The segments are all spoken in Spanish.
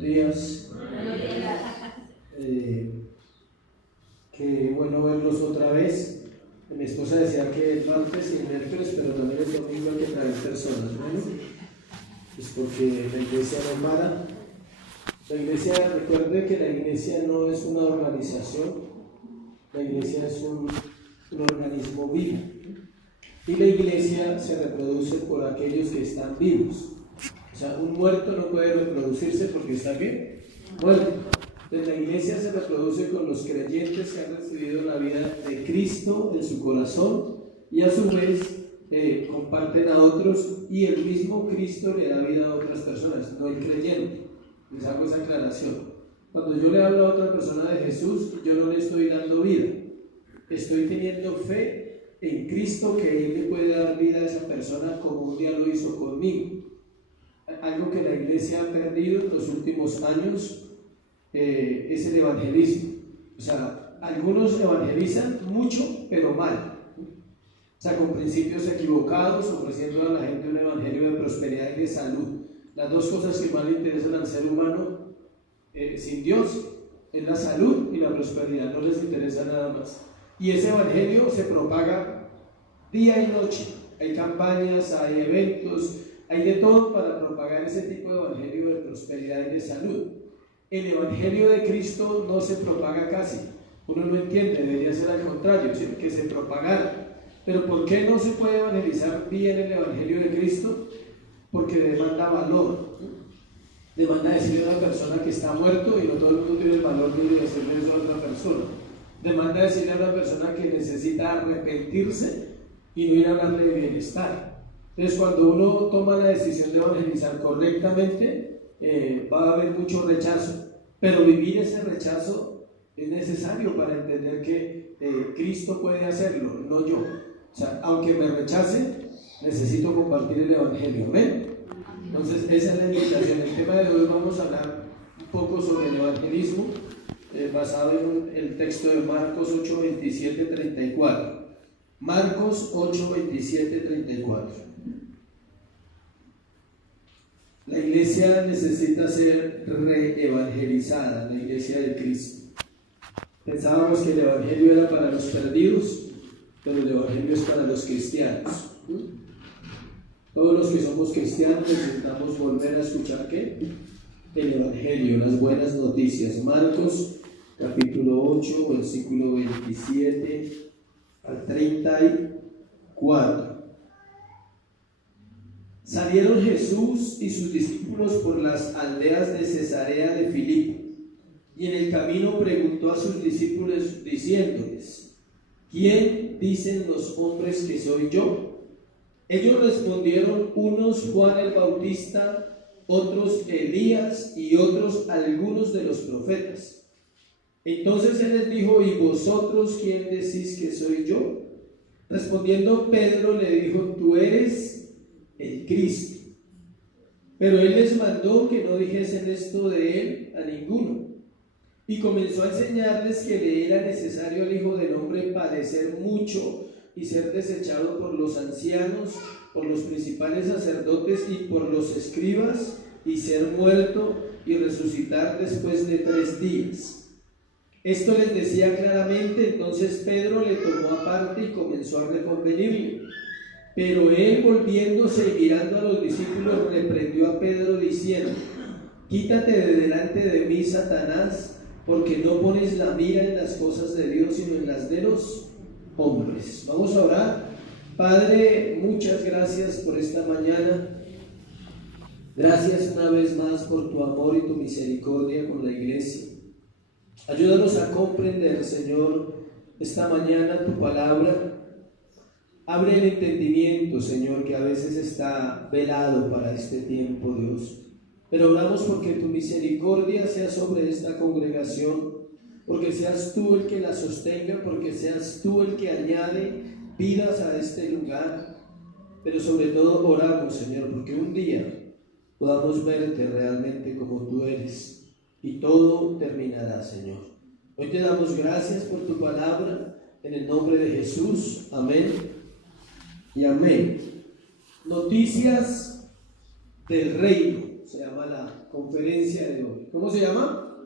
Buenos días. Qué bueno verlos otra vez. Mi esposa decía que el martes y el miércoles, pero también el domingo hay que traer personas. Bueno, es porque la iglesia no para. La iglesia, recuerde que la iglesia no es una organización, la iglesia es un organismo vivo. Y la iglesia se reproduce por aquellos que están vivos. O sea, un muerto no puede reproducirse porque está ¿qué? Muerto. Entonces la iglesia se reproduce con los creyentes que han recibido la vida de Cristo en su corazón y a su vez comparten a otros, y el mismo Cristo le da vida a otras personas, no el creyente. Les hago esa aclaración. Cuando yo le hablo a otra persona de Jesús, yo no le estoy dando vida, estoy teniendo fe en Cristo, que Él le puede dar vida a esa persona como un día lo hizo conmigo. Algo que la iglesia ha perdido en los últimos años es el evangelismo. O sea, algunos evangelizan mucho, pero mal. O sea, con principios equivocados, ofreciendo a la gente un evangelio de prosperidad y de salud. Las dos cosas que más le interesan al ser humano sin Dios es la salud y la prosperidad, no les interesa nada más. Y ese evangelio se propaga día y noche. Hay campañas, hay eventos, hay de todo para propagar ese tipo de evangelio de prosperidad y de salud. El evangelio de Cristo no se propaga casi. Uno no entiende, debería ser al contrario, sino que se propagara. Pero ¿por qué no se puede evangelizar bien el evangelio de Cristo? Porque demanda valor. Demanda decirle a una persona que está muerto, y no todo el mundo tiene el valor de decirle eso a otra persona. Demanda decirle a una persona que necesita arrepentirse y no ir a hablarle de bienestar. Entonces, cuando uno toma la decisión de evangelizar correctamente, va a haber mucho rechazo, pero vivir ese rechazo es necesario para entender que Cristo puede hacerlo, no yo. O sea, aunque me rechace, necesito compartir el evangelio. ¿Amén? Entonces, esa es la invitación. El tema de hoy vamos a hablar un poco sobre el evangelismo, basado en el texto de Marcos 8, 27, 34. Marcos 8, 27, 34. La iglesia necesita ser reevangelizada, la iglesia de Cristo. Pensábamos que el evangelio era para los perdidos, pero el evangelio es para los cristianos. Todos los que somos cristianos necesitamos volver a escuchar ¿qué? El evangelio, las buenas noticias. Marcos capítulo 8, versículo 27 al 34. Salieron Jesús y sus discípulos por las aldeas de Cesarea de Filipo, y en el camino preguntó a sus discípulos diciéndoles: ¿quién dicen los hombres que soy yo? Ellos respondieron: unos Juan el Bautista, otros Elías, y otros algunos de los profetas. Entonces él les dijo: ¿y vosotros quién decís que soy yo? Respondiendo Pedro le dijo: tú eres el Cristo. Pero él les mandó que no dijesen esto de él a ninguno, y comenzó a enseñarles que le era necesario al Hijo del Hombre padecer mucho y ser desechado por los ancianos, por los principales sacerdotes y por los escribas, y ser muerto y resucitar después de 3 días. Esto les decía claramente. Entonces Pedro le tomó aparte y comenzó a reconvenirle. Pero él, volviéndose y mirando a los discípulos, reprendió a Pedro diciendo: quítate de delante de mí, Satanás, porque no pones la mira en las cosas de Dios, sino en las de los hombres. Vamos a orar. Padre, muchas gracias por esta mañana. Gracias una vez más por tu amor y tu misericordia con la iglesia. Ayúdanos a comprender, Señor, esta mañana tu palabra. Abre el entendimiento, Señor, que a veces está velado para este tiempo, Dios. Pero oramos porque tu misericordia sea sobre esta congregación, porque seas tú el que la sostenga, porque seas tú el que añade vidas a este lugar. Pero sobre todo oramos, Señor, porque un día podamos verte realmente como tú eres, y todo terminará, Señor. Hoy te damos gracias por tu palabra, en el nombre de Jesús. Amén y amén. Noticias del reino. se llama la conferencia de hoy. ¿Cómo se llama?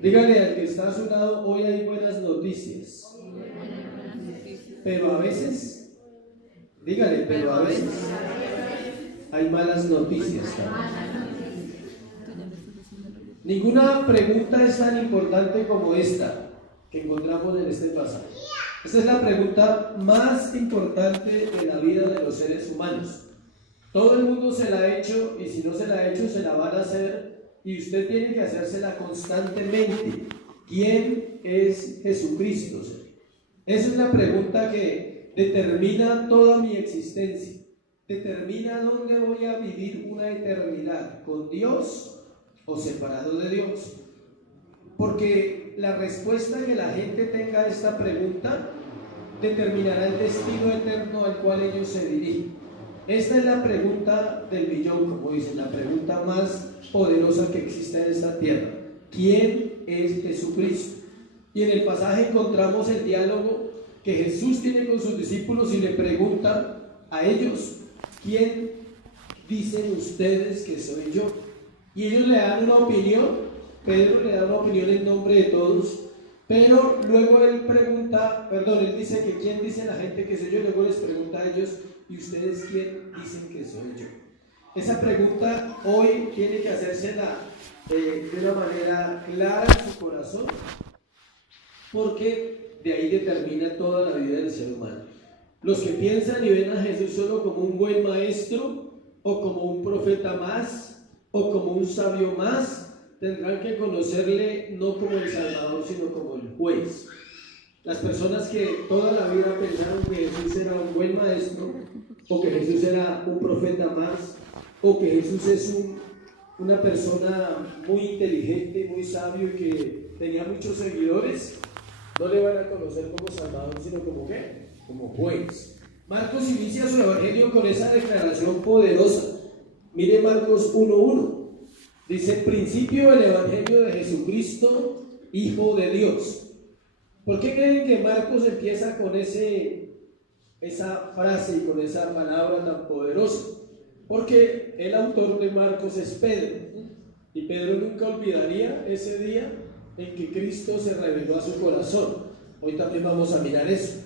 Dígale al que está a su lado, hoy hay buenas noticias. Pero a veces, dígale, pero a veces hay malas noticias también. Ninguna pregunta es tan importante como esta que encontramos en este pasaje. Esta es la pregunta más importante de la vida de los seres humanos. Todo el mundo se la ha hecho, y si no se la ha hecho, se la van a hacer, y usted tiene que hacérsela constantemente. ¿Quién es Jesucristo? Esa es la pregunta que determina toda mi existencia, determina dónde voy a vivir una eternidad, con Dios o separado de Dios. Porque la respuesta que la gente tenga a esta pregunta determinará el destino eterno al cual ellos se dirigen. Esta es la pregunta del millón, como dicen, la pregunta más poderosa que existe en esta tierra. ¿Quién es Jesucristo? Y en el pasaje encontramos el diálogo que Jesús tiene con sus discípulos y le pregunta a ellos: ¿quién dicen ustedes que soy yo? Y ellos le dan una opinión. Pedro le da una opinión en nombre de todos, pero luego él dice que quién dice la gente que soy yo, y luego les pregunta a ellos: ¿y ustedes quién dicen que soy yo? Esa pregunta hoy tiene que hacérsela de una manera clara en su corazón, porque de ahí determina toda la vida del ser humano. Los que piensan y ven a Jesús solo como un buen maestro, o como un profeta más, o como un sabio más, tendrán que conocerle no como el Salvador, sino como el juez. Las personas que toda la vida pensaron que Jesús era un buen maestro, o que Jesús era un profeta más, o que Jesús es una persona muy inteligente, muy sabio y que tenía muchos seguidores, no le van a conocer como Salvador, sino como ¿qué? Como juez. Marcos inicia su evangelio con esa declaración poderosa. Mire Marcos 1:1. Dice: principio del evangelio de Jesucristo, Hijo de Dios. ¿Por qué creen que Marcos empieza con esa frase y con esa palabra tan poderosa? Porque el autor de Marcos es Pedro, y Pedro nunca olvidaría ese día en que Cristo se reveló a su corazón. Hoy también vamos a mirar eso.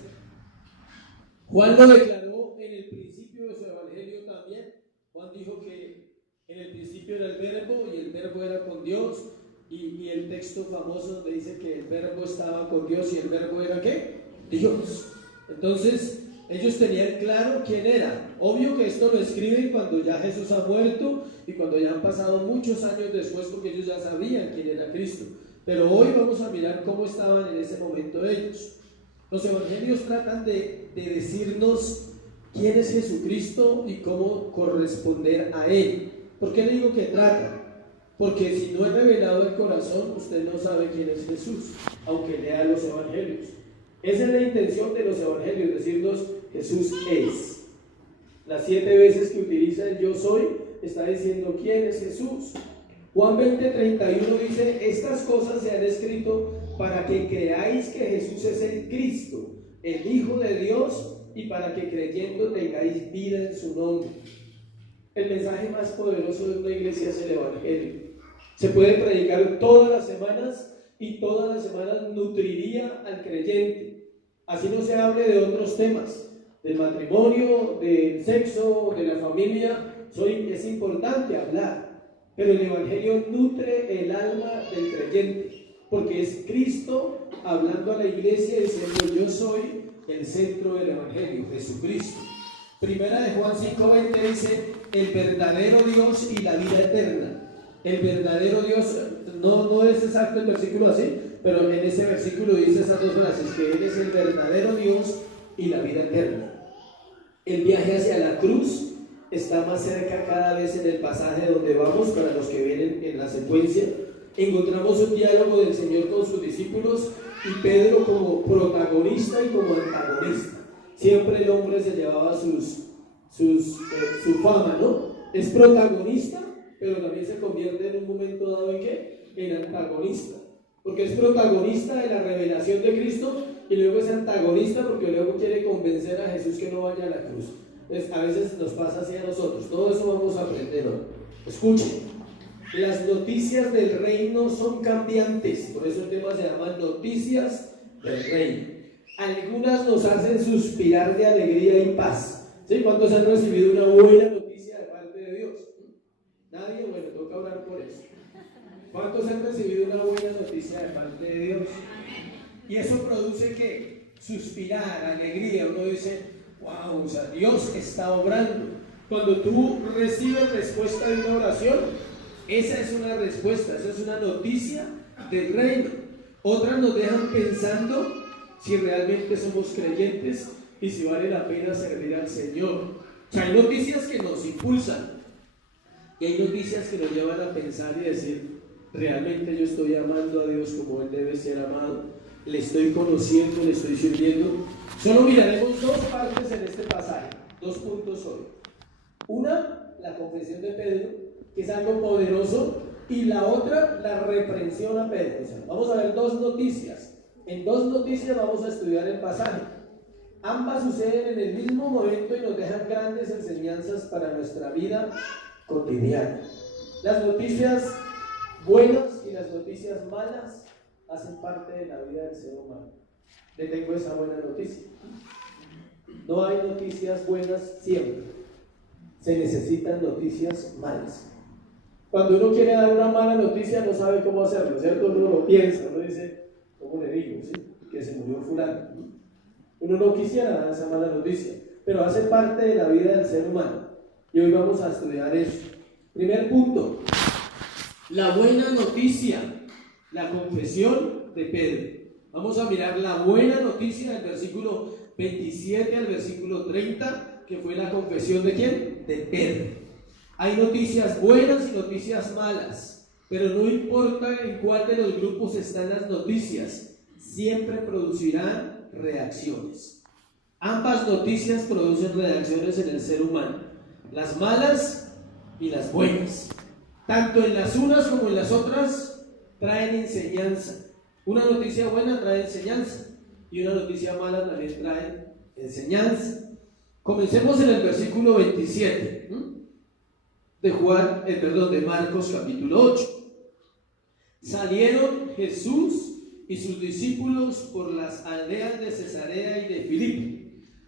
Juan lo declaró en el principio de su evangelio también. Juan dijo que en el principio era el verbo, y el verbo era con Dios, y el texto famoso donde dice que el verbo estaba con Dios y el verbo era ¿qué? Dios. Entonces ellos tenían claro quién era. Obvio que esto lo escriben cuando ya Jesús ha muerto y cuando ya han pasado muchos años después, porque ellos ya sabían quién era Cristo. Pero hoy vamos a mirar cómo estaban en ese momento ellos. Los evangelios tratan de decirnos quién es Jesucristo y cómo corresponder a Él. ¿Por qué le digo que tratan? Porque si no es revelado el corazón, usted no sabe quién es Jesús, aunque lea los evangelios. Esa es la intención de los evangelios, decirnos Jesús es. Las 7 veces que utiliza el yo soy, está diciendo quién es Jesús. Juan 20:31 dice: estas cosas se han escrito para que creáis que Jesús es el Cristo, el Hijo de Dios, y para que creyendo tengáis vida en su nombre. El mensaje más poderoso de una iglesia es el evangelio. Se puede predicar todas las semanas, y todas las semanas nutriría al creyente. Así no se hable de otros temas, del matrimonio, del sexo, de la familia. Es importante hablar, pero el evangelio nutre el alma del creyente, porque es Cristo hablando a la iglesia diciendo: yo soy el centro del evangelio, Jesucristo. Primera de Juan 5:20 dice: el verdadero Dios y la vida eterna. El verdadero Dios, no es exacto el versículo así, pero en ese versículo dice esas dos frases: que Él es el verdadero Dios y la vida eterna. El viaje hacia la cruz está más cerca cada vez en el pasaje donde vamos. Para los que vienen en la secuencia, encontramos un diálogo del Señor con sus discípulos, y Pedro como protagonista y como antagonista. Siempre el hombre se llevaba su fama, ¿no? Es protagonista, pero también se convierte en un momento dado ¿en qué? En antagonista, porque es protagonista de la revelación de Cristo, y luego es antagonista porque luego quiere convencer a Jesús que no vaya a la cruz. Entonces, a veces nos pasa así a nosotros. Todo eso vamos a aprender hoy. Escuchen, las noticias del reino son cambiantes, por eso el tema se llama Noticias del Reino. Algunas nos hacen suspirar de alegría y paz. ¿Sí? ¿Cuántos han recibido una buena noticia de parte de Dios? Nadie, bueno, toca orar por eso. ¿Cuántos han recibido una buena noticia de parte de Dios? Y eso produce ¿qué? Suspirar, alegría. Uno dice, wow, o sea, Dios está obrando. Cuando tú recibes respuesta de una oración, esa es una respuesta, esa es una noticia del reino. Otras nos dejan pensando si realmente somos creyentes y si vale la pena servir al Señor. O sea, hay noticias que nos impulsan y hay noticias que nos llevan a pensar y decir, realmente yo estoy amando a Dios como Él debe ser amado, le estoy conociendo, le estoy sirviendo. Solo miraremos dos partes en este pasaje, dos puntos hoy. Una, la confesión de Pedro, que es algo poderoso, y la otra, la reprensión a Pedro. O sea, vamos a ver dos noticias. En dos noticias vamos a estudiar el pasaje. Ambas suceden en el mismo momento y nos dejan grandes enseñanzas para nuestra vida cotidiana. Las noticias buenas y las noticias malas hacen parte de la vida del ser humano. Le tengo esa buena noticia. No hay noticias buenas siempre. Se necesitan noticias malas. Cuando uno quiere dar una mala noticia no sabe cómo hacerlo, ¿cierto? Uno lo piensa, uno dice, ¿cómo le digo? ¿Sí? Que se murió fulano. Uno no quisiera dar esa mala noticia, pero hace parte de la vida del ser humano. Y hoy vamos a estudiar eso. Primer punto, la buena noticia, la confesión de Pedro. Vamos a mirar la buena noticia del versículo 27 al versículo 30, que fue la confesión de ¿quién? De Pedro. Hay noticias buenas y noticias malas, pero no importa en cuál de los grupos están las noticias, siempre producirán reacciones. Ambas noticias producen reacciones en el ser humano, las malas y las buenas. Tanto en las unas como en las otras traen enseñanza. Una noticia buena trae enseñanza y una noticia mala también trae enseñanza. Comencemos en el versículo 27 de Marcos capítulo 8. Salieron Jesús y sus discípulos por las aldeas de Cesarea y de Filipo.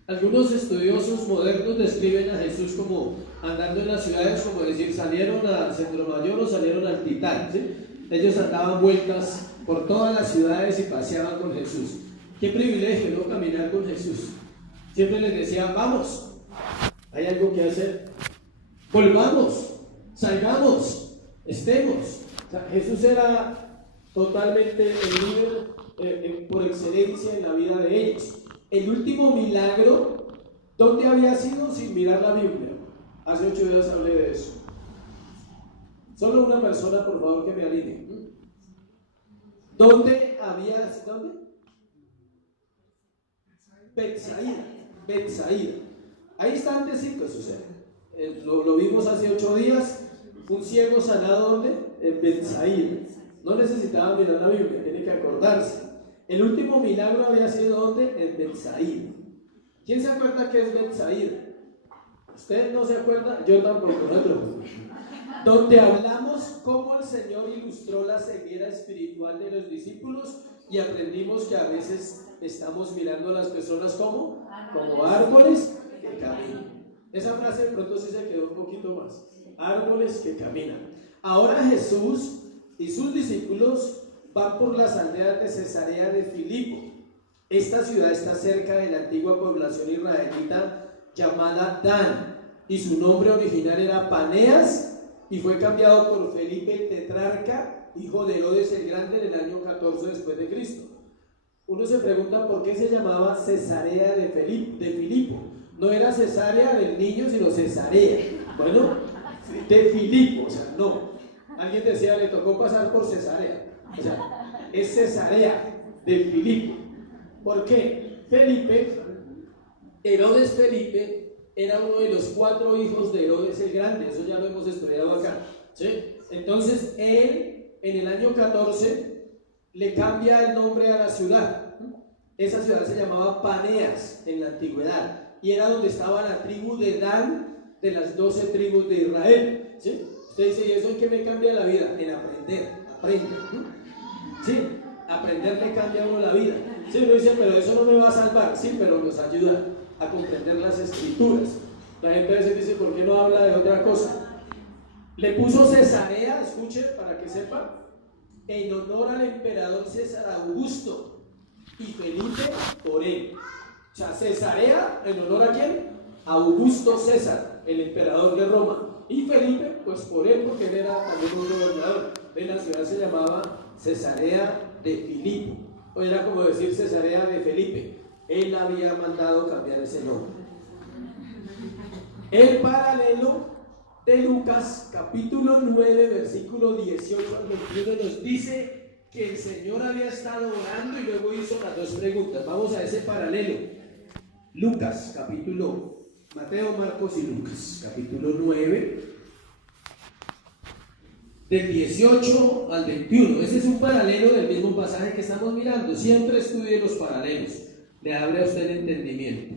Algunos estudiosos modernos describen a Jesús como andando en las ciudades, como decir, salieron al Centro Mayor o salieron al Titán, ¿sí? Ellos andaban vueltas por todas las ciudades y paseaban con Jesús. Qué privilegio, ¿no? Caminar con Jesús. Siempre les decía, vamos, hay algo que hacer, volvamos, salgamos, estemos. O sea, Jesús era totalmente el líder por excelencia en la vida de ellos. El último milagro, ¿dónde había sido? Sin mirar la Biblia. Hace 8 días hablé de eso. Solo una persona, por favor, que me alinee. ¿Dónde? Betsaida. Ahí está antesito, sucede. Lo vimos hace 8 días. Un ciego sanado, ¿dónde? En Betsaida. No necesitaba mirar la Biblia, tiene que acordarse. El último milagro había sido ¿dónde? En Betsaida. ¿Quién se acuerda qué es Betsaida? ¿Usted no se acuerda? Yo tampoco, no te preocupes. Donde hablamos cómo el Señor ilustró la ceguera espiritual de los discípulos y aprendimos que a veces estamos mirando a las personas como árboles que caminan. Esa frase de pronto sí se quedó un poquito más. Árboles que caminan. Ahora Jesús y sus discípulos van por las aldeas de Cesarea de Filipo. Esta ciudad está cerca de la antigua población israelita llamada Dan, y su nombre original era Paneas, y fue cambiado por Felipe el tetrarca, hijo de Herodes el Grande, en el año 14 después de Cristo. Uno se pregunta por qué se llamaba Cesarea de Filipo. No era Cesarea del niño, sino Cesarea. Bueno, de Filipo, o sea, no. Alguien decía, le tocó pasar por Cesarea. O sea, es Cesarea de Filipo. ¿Por qué? Herodes Felipe, era uno de los 4 hijos de Herodes el Grande. Eso ya lo hemos estudiado acá, ¿sí? Entonces, él, en el año 14, le cambia el nombre a la ciudad. Esa ciudad se llamaba Paneas en la antigüedad, y era donde estaba la tribu de Dan, de las 12 tribus de Israel, ¿sí? Usted dice, ¿y eso en qué me cambia la vida? En aprender, aprenda, ¿no? Sí, aprender me cambia a uno la vida. Sí, uno dice, pero eso no me va a salvar. Sí, pero nos ayuda a comprender las escrituras. La gente a veces dice, ¿por qué no habla de otra cosa? Le puso Cesarea, escuche para que sepa, en honor al emperador César Augusto y Felipe por él. O sea, Cesarea, ¿en honor a quién? Augusto César, el emperador de Roma. Y Felipe, pues por él, porque él era también un gobernador. De la ciudad se llamaba Cesarea de Filipo. O era como decir Cesarea de Felipe. Él había mandado cambiar ese nombre. El paralelo de Lucas, capítulo 9, versículo 18 al 21, nos dice que el Señor había estado orando y luego hizo las dos preguntas. Vamos a ese paralelo. Lucas, capítulo, Mateo, Marcos y Lucas, capítulo 9, del 18 al 21. Ese es un paralelo del mismo pasaje que estamos mirando. Siempre estudie los paralelos, le abre a usted el entendimiento.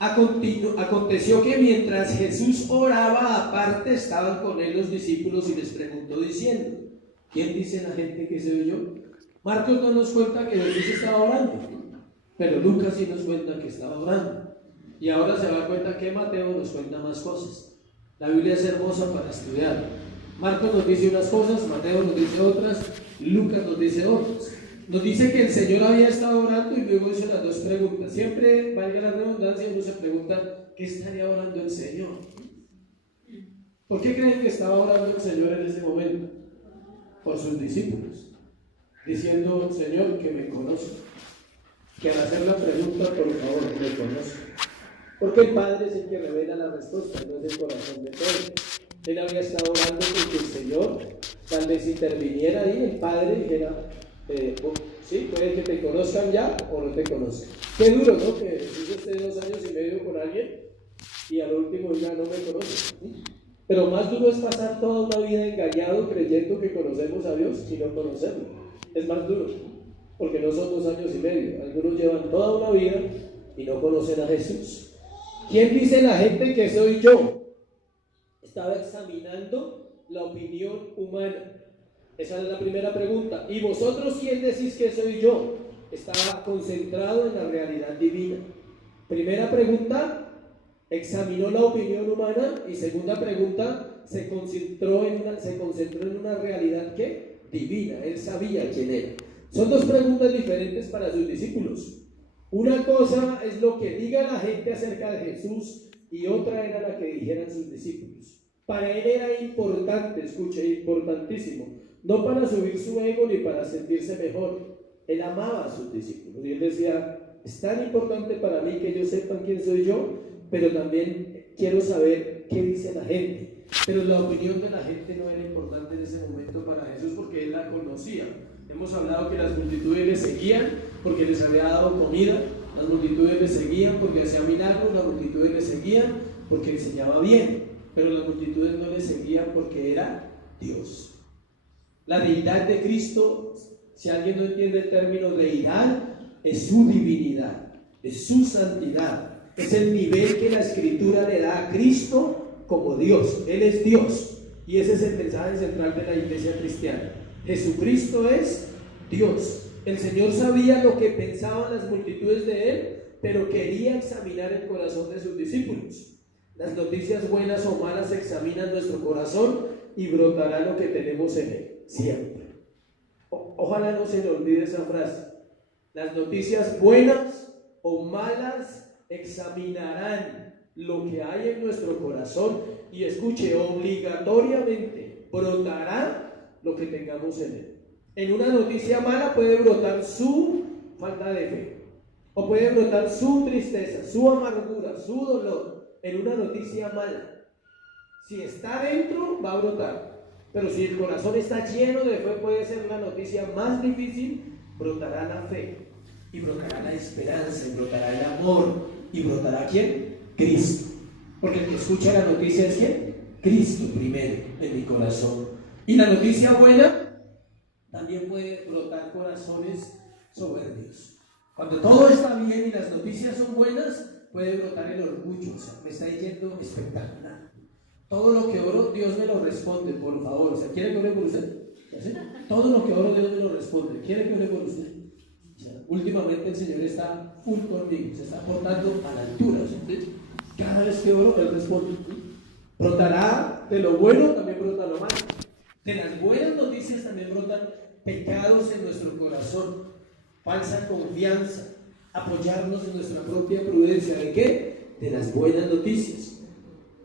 Aconteció que mientras Jesús oraba aparte, estaban con él los discípulos y les preguntó diciendo: ¿quién dice la gente que soy yo? Marcos no nos cuenta que Jesús estaba orando, pero Lucas sí nos cuenta que estaba orando. Y ahora se da cuenta que Mateo nos cuenta más cosas. La Biblia es hermosa para estudiar. Marcos nos dice unas cosas, Mateo nos dice otras, Lucas nos dice otras. Nos dice que el Señor había estado orando y luego hizo las dos preguntas. Siempre, valga la redundancia, uno se pregunta, ¿qué estaría orando el Señor? ¿Por qué creen que estaba orando el Señor en ese momento? Por sus discípulos, diciendo: Señor, que me conozca, que al hacer la pregunta, por favor, me conozca. Porque el Padre es el que revela la respuesta, no es el corazón de todos. Él había estado orando porque el Señor tal vez interviniera ahí, el Padre dijera: sí, puede que te conozcan ya o no te conozcan. Qué duro, ¿no? Que Jesús esté 2 años y medio con alguien y al último ya no me conoce. Pero más duro es pasar toda una vida engañado creyendo que conocemos a Dios y no conocerlo. Es más duro, porque no son 2 años y medio. Algunos llevan toda una vida y no conocen a Jesús. ¿Quién dice la gente que soy yo? Estaba examinando la opinión humana. Esa es la primera pregunta. ¿Y vosotros quién decís que soy yo? Estaba concentrado en la realidad divina. Primera pregunta, examinó la opinión humana. Y segunda pregunta, se concentró en una realidad ¿qué? Divina. Él sabía quién era. Son dos preguntas diferentes para sus discípulos. Una cosa es lo que diga la gente acerca de Jesús y otra era la que dijeran sus discípulos. Para él era importante, escuche, importantísimo. No para subir su ego ni para sentirse mejor. Él amaba a sus discípulos y él decía: es tan importante para mí que ellos sepan quién soy yo, pero también quiero saber qué dice la gente. Pero la opinión de la gente no era importante en ese momento para Jesús porque él la conocía. Hemos hablado que las multitudes le seguían porque les había dado comida, las multitudes le seguían porque hacía milagros, las multitudes le seguían porque enseñaba bien, pero las multitudes no le seguían porque era Dios. La deidad de Cristo, si alguien no entiende el término deidad, es su divinidad, es su santidad, es el nivel que la Escritura le da a Cristo como Dios. Él es Dios y ese es el mensaje central de la iglesia cristiana. Jesucristo es Dios. El Señor sabía lo que pensaban las multitudes de Él, pero quería examinar el corazón de sus discípulos. Las noticias buenas o malas examinan nuestro corazón y brotará lo que tenemos en Él. Siempre. Ojalá no se le olvide esa frase. Las noticias buenas o malas examinarán lo que hay en nuestro corazón y escuche, obligatoriamente brotará lo que tengamos en él. En una noticia mala puede brotar su falta de fe, o puede brotar su tristeza, su amargura, su dolor. En una noticia mala, si está dentro, va a brotar. Pero si el corazón está lleno de fe, puede ser una noticia más difícil, brotará la fe, y brotará la esperanza, y brotará el amor, y brotará ¿quién? Cristo. Porque el que escucha la noticia es ¿quién? Cristo primero en mi corazón. Y la noticia buena también puede brotar corazones soberbios. Cuando todo está bien y las noticias son buenas, puede brotar el orgullo. O sea, me está yendo espectacular. Todo lo que oro, Dios me lo responde, por favor. O sea, ¿quiere que ore por usted? ¿Sí? Todo lo que oro, Dios me lo responde. ¿Quiere que ore por usted? O sea, últimamente el Señor está full conmigo, se está portando a la altura. ¿Sí? Cada vez que oro, Él responde. Brotará de lo bueno, también brota lo malo. De las buenas noticias también brotan pecados en nuestro corazón, falsa confianza, apoyarnos en nuestra propia prudencia. ¿De qué? De las buenas noticias.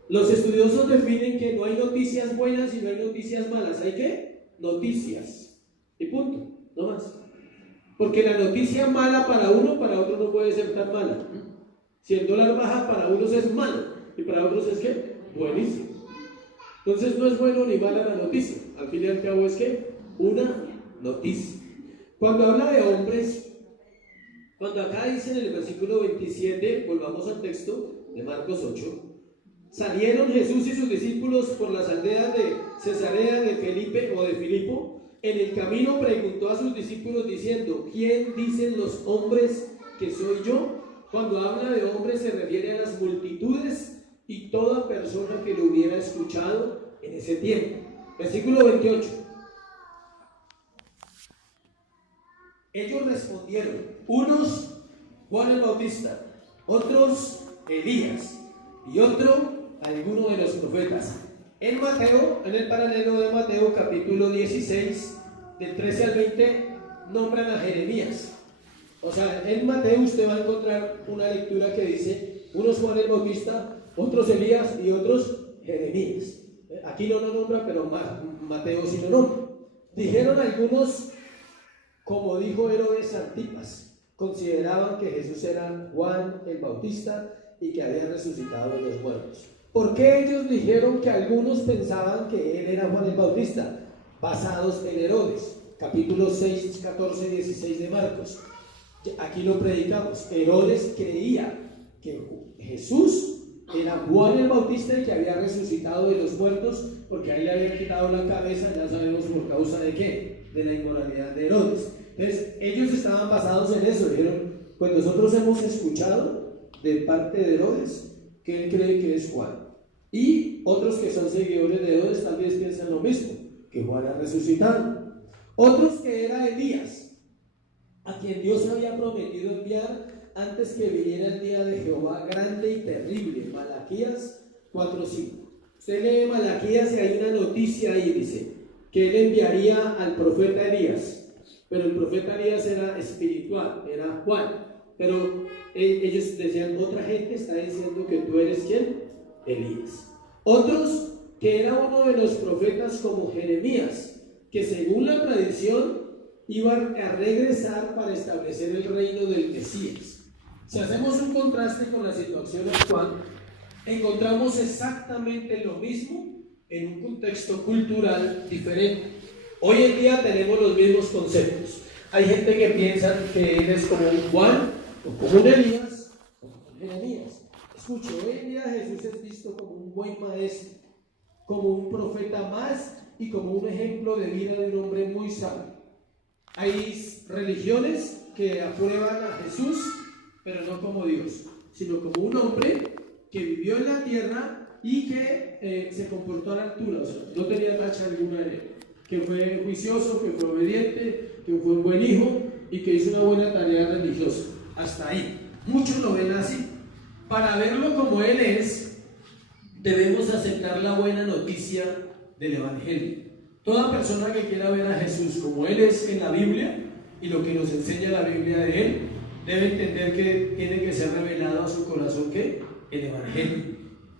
Los estudiosos definen que no hay noticias buenas y no hay noticias malas. ¿Hay qué? Noticias. Y punto, no más. Porque la noticia mala para uno, para otro no puede ser tan mala. Si el dólar baja, para unos es malo y para otros es ¿qué? Buenísimo. Entonces no es bueno ni mala la noticia. Al fin y al cabo es ¿qué? Una noticia. Cuando habla de hombres, cuando acá dice en el versículo 27, volvamos al texto de Marcos 8, salieron Jesús y sus discípulos por las aldeas de Cesarea de Felipe o de Filipo. En el camino preguntó a sus discípulos diciendo: ¿quién dicen los hombres que soy yo? Cuando habla de hombres se refiere a las multitudes y toda persona que lo hubiera escuchado en ese tiempo. Versículo 28. Ellos respondieron, unos Juan el Bautista, otros Elías y otro alguno de los profetas. En Mateo, en el paralelo de Mateo capítulo 16, del 13 al 20, nombran a Jeremías. O sea, en Mateo usted va a encontrar una lectura que dice, unos Juan el Bautista, otros Elías y otros Jeremías. Aquí no lo nombra, pero Mateo sí lo nombra. Dijeron algunos, como dijo Herodes Antipas, consideraban que Jesús era Juan el Bautista y que había resucitado de los muertos. ¿Por qué ellos dijeron que algunos pensaban que él era Juan el Bautista? Basados en Herodes, capítulos 6, 14, 16 de Marcos. Aquí lo predicamos. Herodes creía que Jesús era Juan el Bautista y que había resucitado de los muertos, porque a él le habían quitado la cabeza, ya sabemos por causa de qué, de la inmoralidad de Herodes. Entonces ellos estaban basados en eso. Dijeron, pues nosotros hemos escuchado de parte de Herodes que él cree que es Juan, y otros que son seguidores de Herodes tal vez piensan lo mismo, que Juan ha resucitado. Otros que era Elías, a quien Dios había prometido enviar antes que viniera el día de Jehová grande y terrible. Malaquías 4:5. Usted lee Malaquías y hay una noticia ahí, dice que él enviaría al profeta Elías, pero el profeta Elías era espiritual, era Juan, pero ellos decían, otra gente está diciendo que tú eres ¿quién? Elías. Otros que era uno de los profetas como Jeremías, que según la tradición iba a regresar para establecer el reino del Mesías. Si hacemos un contraste con la situación actual, encontramos exactamente lo mismo en un contexto cultural diferente. Hoy en día tenemos los mismos conceptos. Hay gente que piensa que él es como un Juan, o como un Elías, o como un Jeremías. Escuche, hoy en día Jesús es visto como un buen maestro, como un profeta más y como un ejemplo de vida de un hombre muy sabio. Hay religiones que aprueban a Jesús, pero no como Dios, sino como un hombre que vivió en la tierra y que se comportó a la altura, o sea, no tenía tacha alguna de él, que fue juicioso, que fue obediente, que fue un buen hijo y que hizo una buena tarea religiosa. Hasta ahí. Muchos lo ven así. Para verlo como él es, debemos aceptar la buena noticia del Evangelio. Toda persona que quiera ver a Jesús como él es en la Biblia y lo que nos enseña la Biblia de él, debe entender que tiene que ser revelado a su corazón ¿qué? El Evangelio.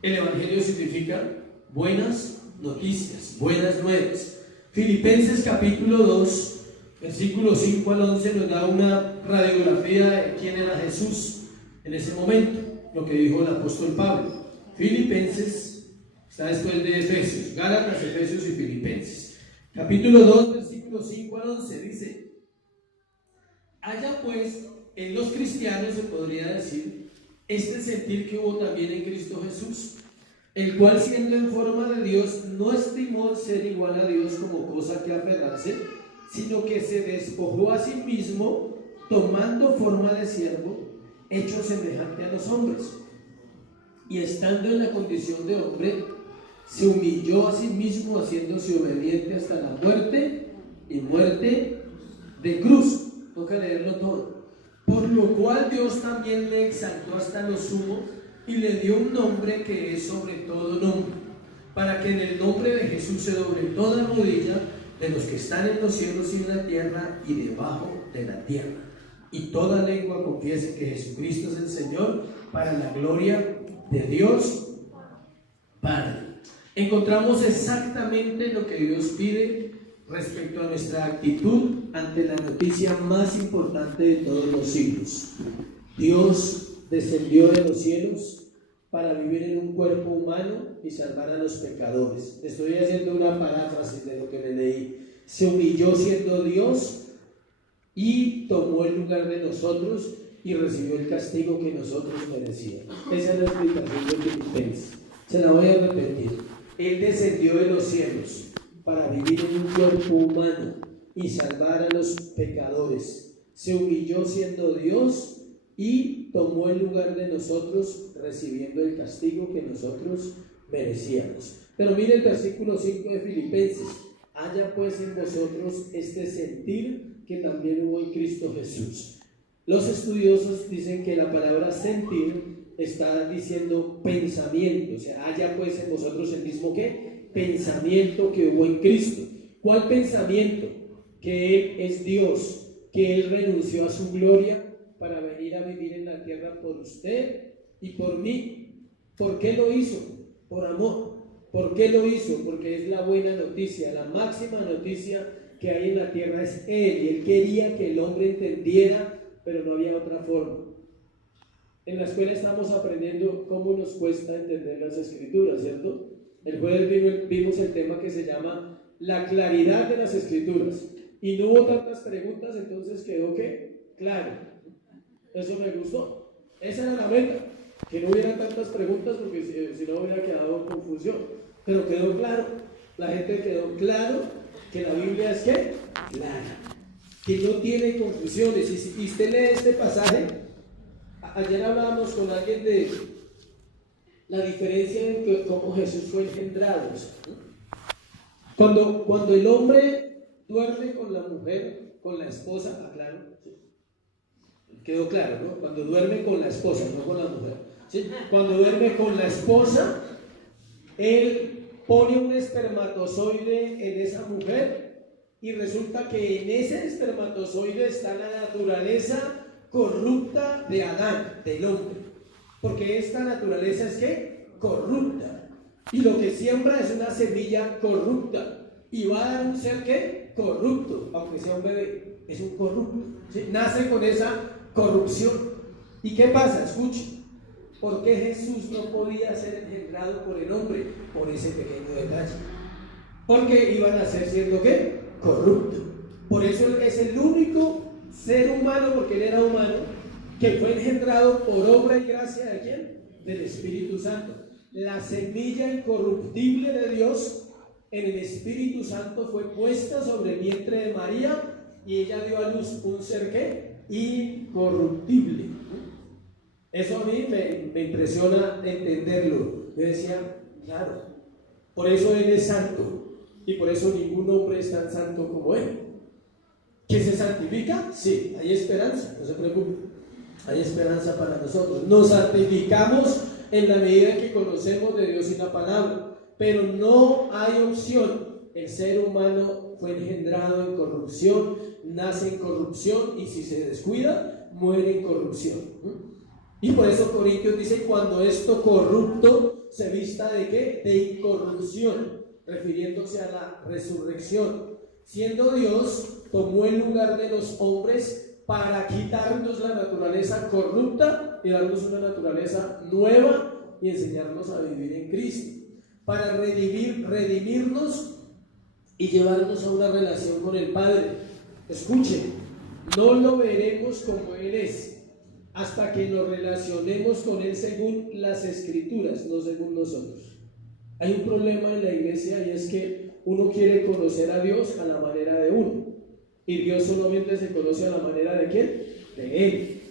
El Evangelio significa buenas noticias, buenas nuevas. Filipenses capítulo 2, versículos 5 al 11 nos da una radiografía de quién era Jesús en ese momento, lo que dijo el apóstol Pablo. Filipenses está después de Efesios, Gálatas, Efesios y Filipenses. Capítulo 2, versículos 5 al 11 dice: haya pues en los cristianos, se podría decir, este sentir que hubo también en Cristo Jesús, el cual siendo en forma de Dios no estimó ser igual a Dios como cosa que aferrarse, sino que se despojó a sí mismo, tomando forma de siervo, hecho semejante a los hombres, y estando en la condición de hombre, se humilló a sí mismo, haciéndose obediente hasta la muerte y muerte de cruz. Toca leerlo todo. Por lo cual Dios también le exaltó hasta lo sumo y le dio un nombre que es sobre todo nombre, para que en el nombre de Jesús se doble toda rodilla de los que están en los cielos y en la tierra y debajo de la tierra, y toda lengua confiese que Jesucristo es el Señor, para la gloria de Dios Padre. Encontramos exactamente lo que Dios pide respecto a nuestra actitud ante la noticia más importante de todos los siglos. Dios descendió de los cielos para vivir en un cuerpo humano y salvar a los pecadores. Estoy haciendo una paráfrasis de lo que le leí. Se humilló siendo Dios y tomó el lugar de nosotros y recibió el castigo que nosotros merecíamos. Esa es la explicación de Filipenses. Se la voy a repetir. Él descendió de los cielos para vivir en un cuerpo humano y salvar a los pecadores. Se humilló siendo Dios y tomó el lugar de nosotros, recibiendo el castigo que nosotros merecíamos. Pero mire el versículo 5 de Filipenses: haya pues en vosotros este sentir que también hubo en Cristo Jesús. Los estudiosos dicen que la palabra sentir está diciendo pensamiento, o sea, haya pues en vosotros el mismo ¿qué? Pensamiento que hubo en Cristo. ¿Cuál pensamiento? Que Él es Dios, que Él renunció a su gloria para venir a vivir en la tierra por usted y por mí. ¿Por qué lo hizo? Por amor. ¿Por qué lo hizo? Porque es la buena noticia, la máxima noticia que hay en la tierra es Él, y Él quería que el hombre entendiera, pero no había otra forma. En la escuela estamos aprendiendo cómo nos cuesta entender las Escrituras, ¿cierto? El jueves vimos el tema que se llama la claridad de las Escrituras, y no hubo tantas preguntas, entonces quedó ¿qué? Claro. Eso me gustó. Esa era la meta, que no hubiera tantas preguntas, porque si no hubiera quedado confusión, pero quedó claro. La gente quedó claro que la Biblia es ¿qué? Clara, que no tiene confusiones. Y usted lee este pasaje. Ayer hablábamos con alguien de la diferencia en cómo Jesús fue engendrado. Cuando el hombre duerme con la mujer, con la esposa, aclaro, ¿sí? Quedó claro, ¿no? Cuando duerme con la esposa, no con la mujer, ¿sí? Cuando duerme con la esposa, él pone un espermatozoide en esa mujer y resulta que en ese espermatozoide está la naturaleza corrupta de Adán, del hombre, porque esta naturaleza es ¿qué? Corrupta, y lo que siembra es una semilla corrupta y va a dar un ser ¿qué? Corrupto, aunque sea un bebé, es un corrupto, ¿sí? Nace con esa corrupción. ¿Y qué pasa? Escuche, ¿por qué Jesús no podía ser engendrado por el hombre? Por ese pequeño detalle, porque iban a ser siendo ¿qué? Corrupto. Por eso es el único ser humano, porque él era humano, que fue engendrado por obra y gracia de ¿quién? Del Espíritu Santo. La semilla incorruptible de Dios en el Espíritu Santo fue puesta sobre el vientre de María y ella dio a luz un ser ¿qué? Incorruptible. Eso a mí me impresiona entenderlo. Yo decía, claro, por eso Él es santo y por eso ningún hombre es tan santo como Él. ¿Que se santifica? Sí, hay esperanza, no se preocupe, hay esperanza para nosotros. Nos santificamos en la medida en que conocemos de Dios y la palabra, pero no hay opción. El ser humano fue engendrado en corrupción, nace en corrupción, y si se descuida, muere en corrupción. Y por eso Corintios dice: cuando esto corrupto se vista ¿de qué? De incorrupción, refiriéndose a la resurrección. Siendo Dios, tomó el lugar de los hombres para quitarnos la naturaleza corrupta y darnos una naturaleza nueva y enseñarnos a vivir en Cristo, para redimirnos y llevarnos a una relación con el Padre. Escuchen, no lo veremos como Él es hasta que nos relacionemos con Él según las Escrituras, no según nosotros. Hay un problema en la iglesia, y es que uno quiere conocer a Dios a la manera de uno, y Dios solamente se conoce a la manera de ¿quién? De Él,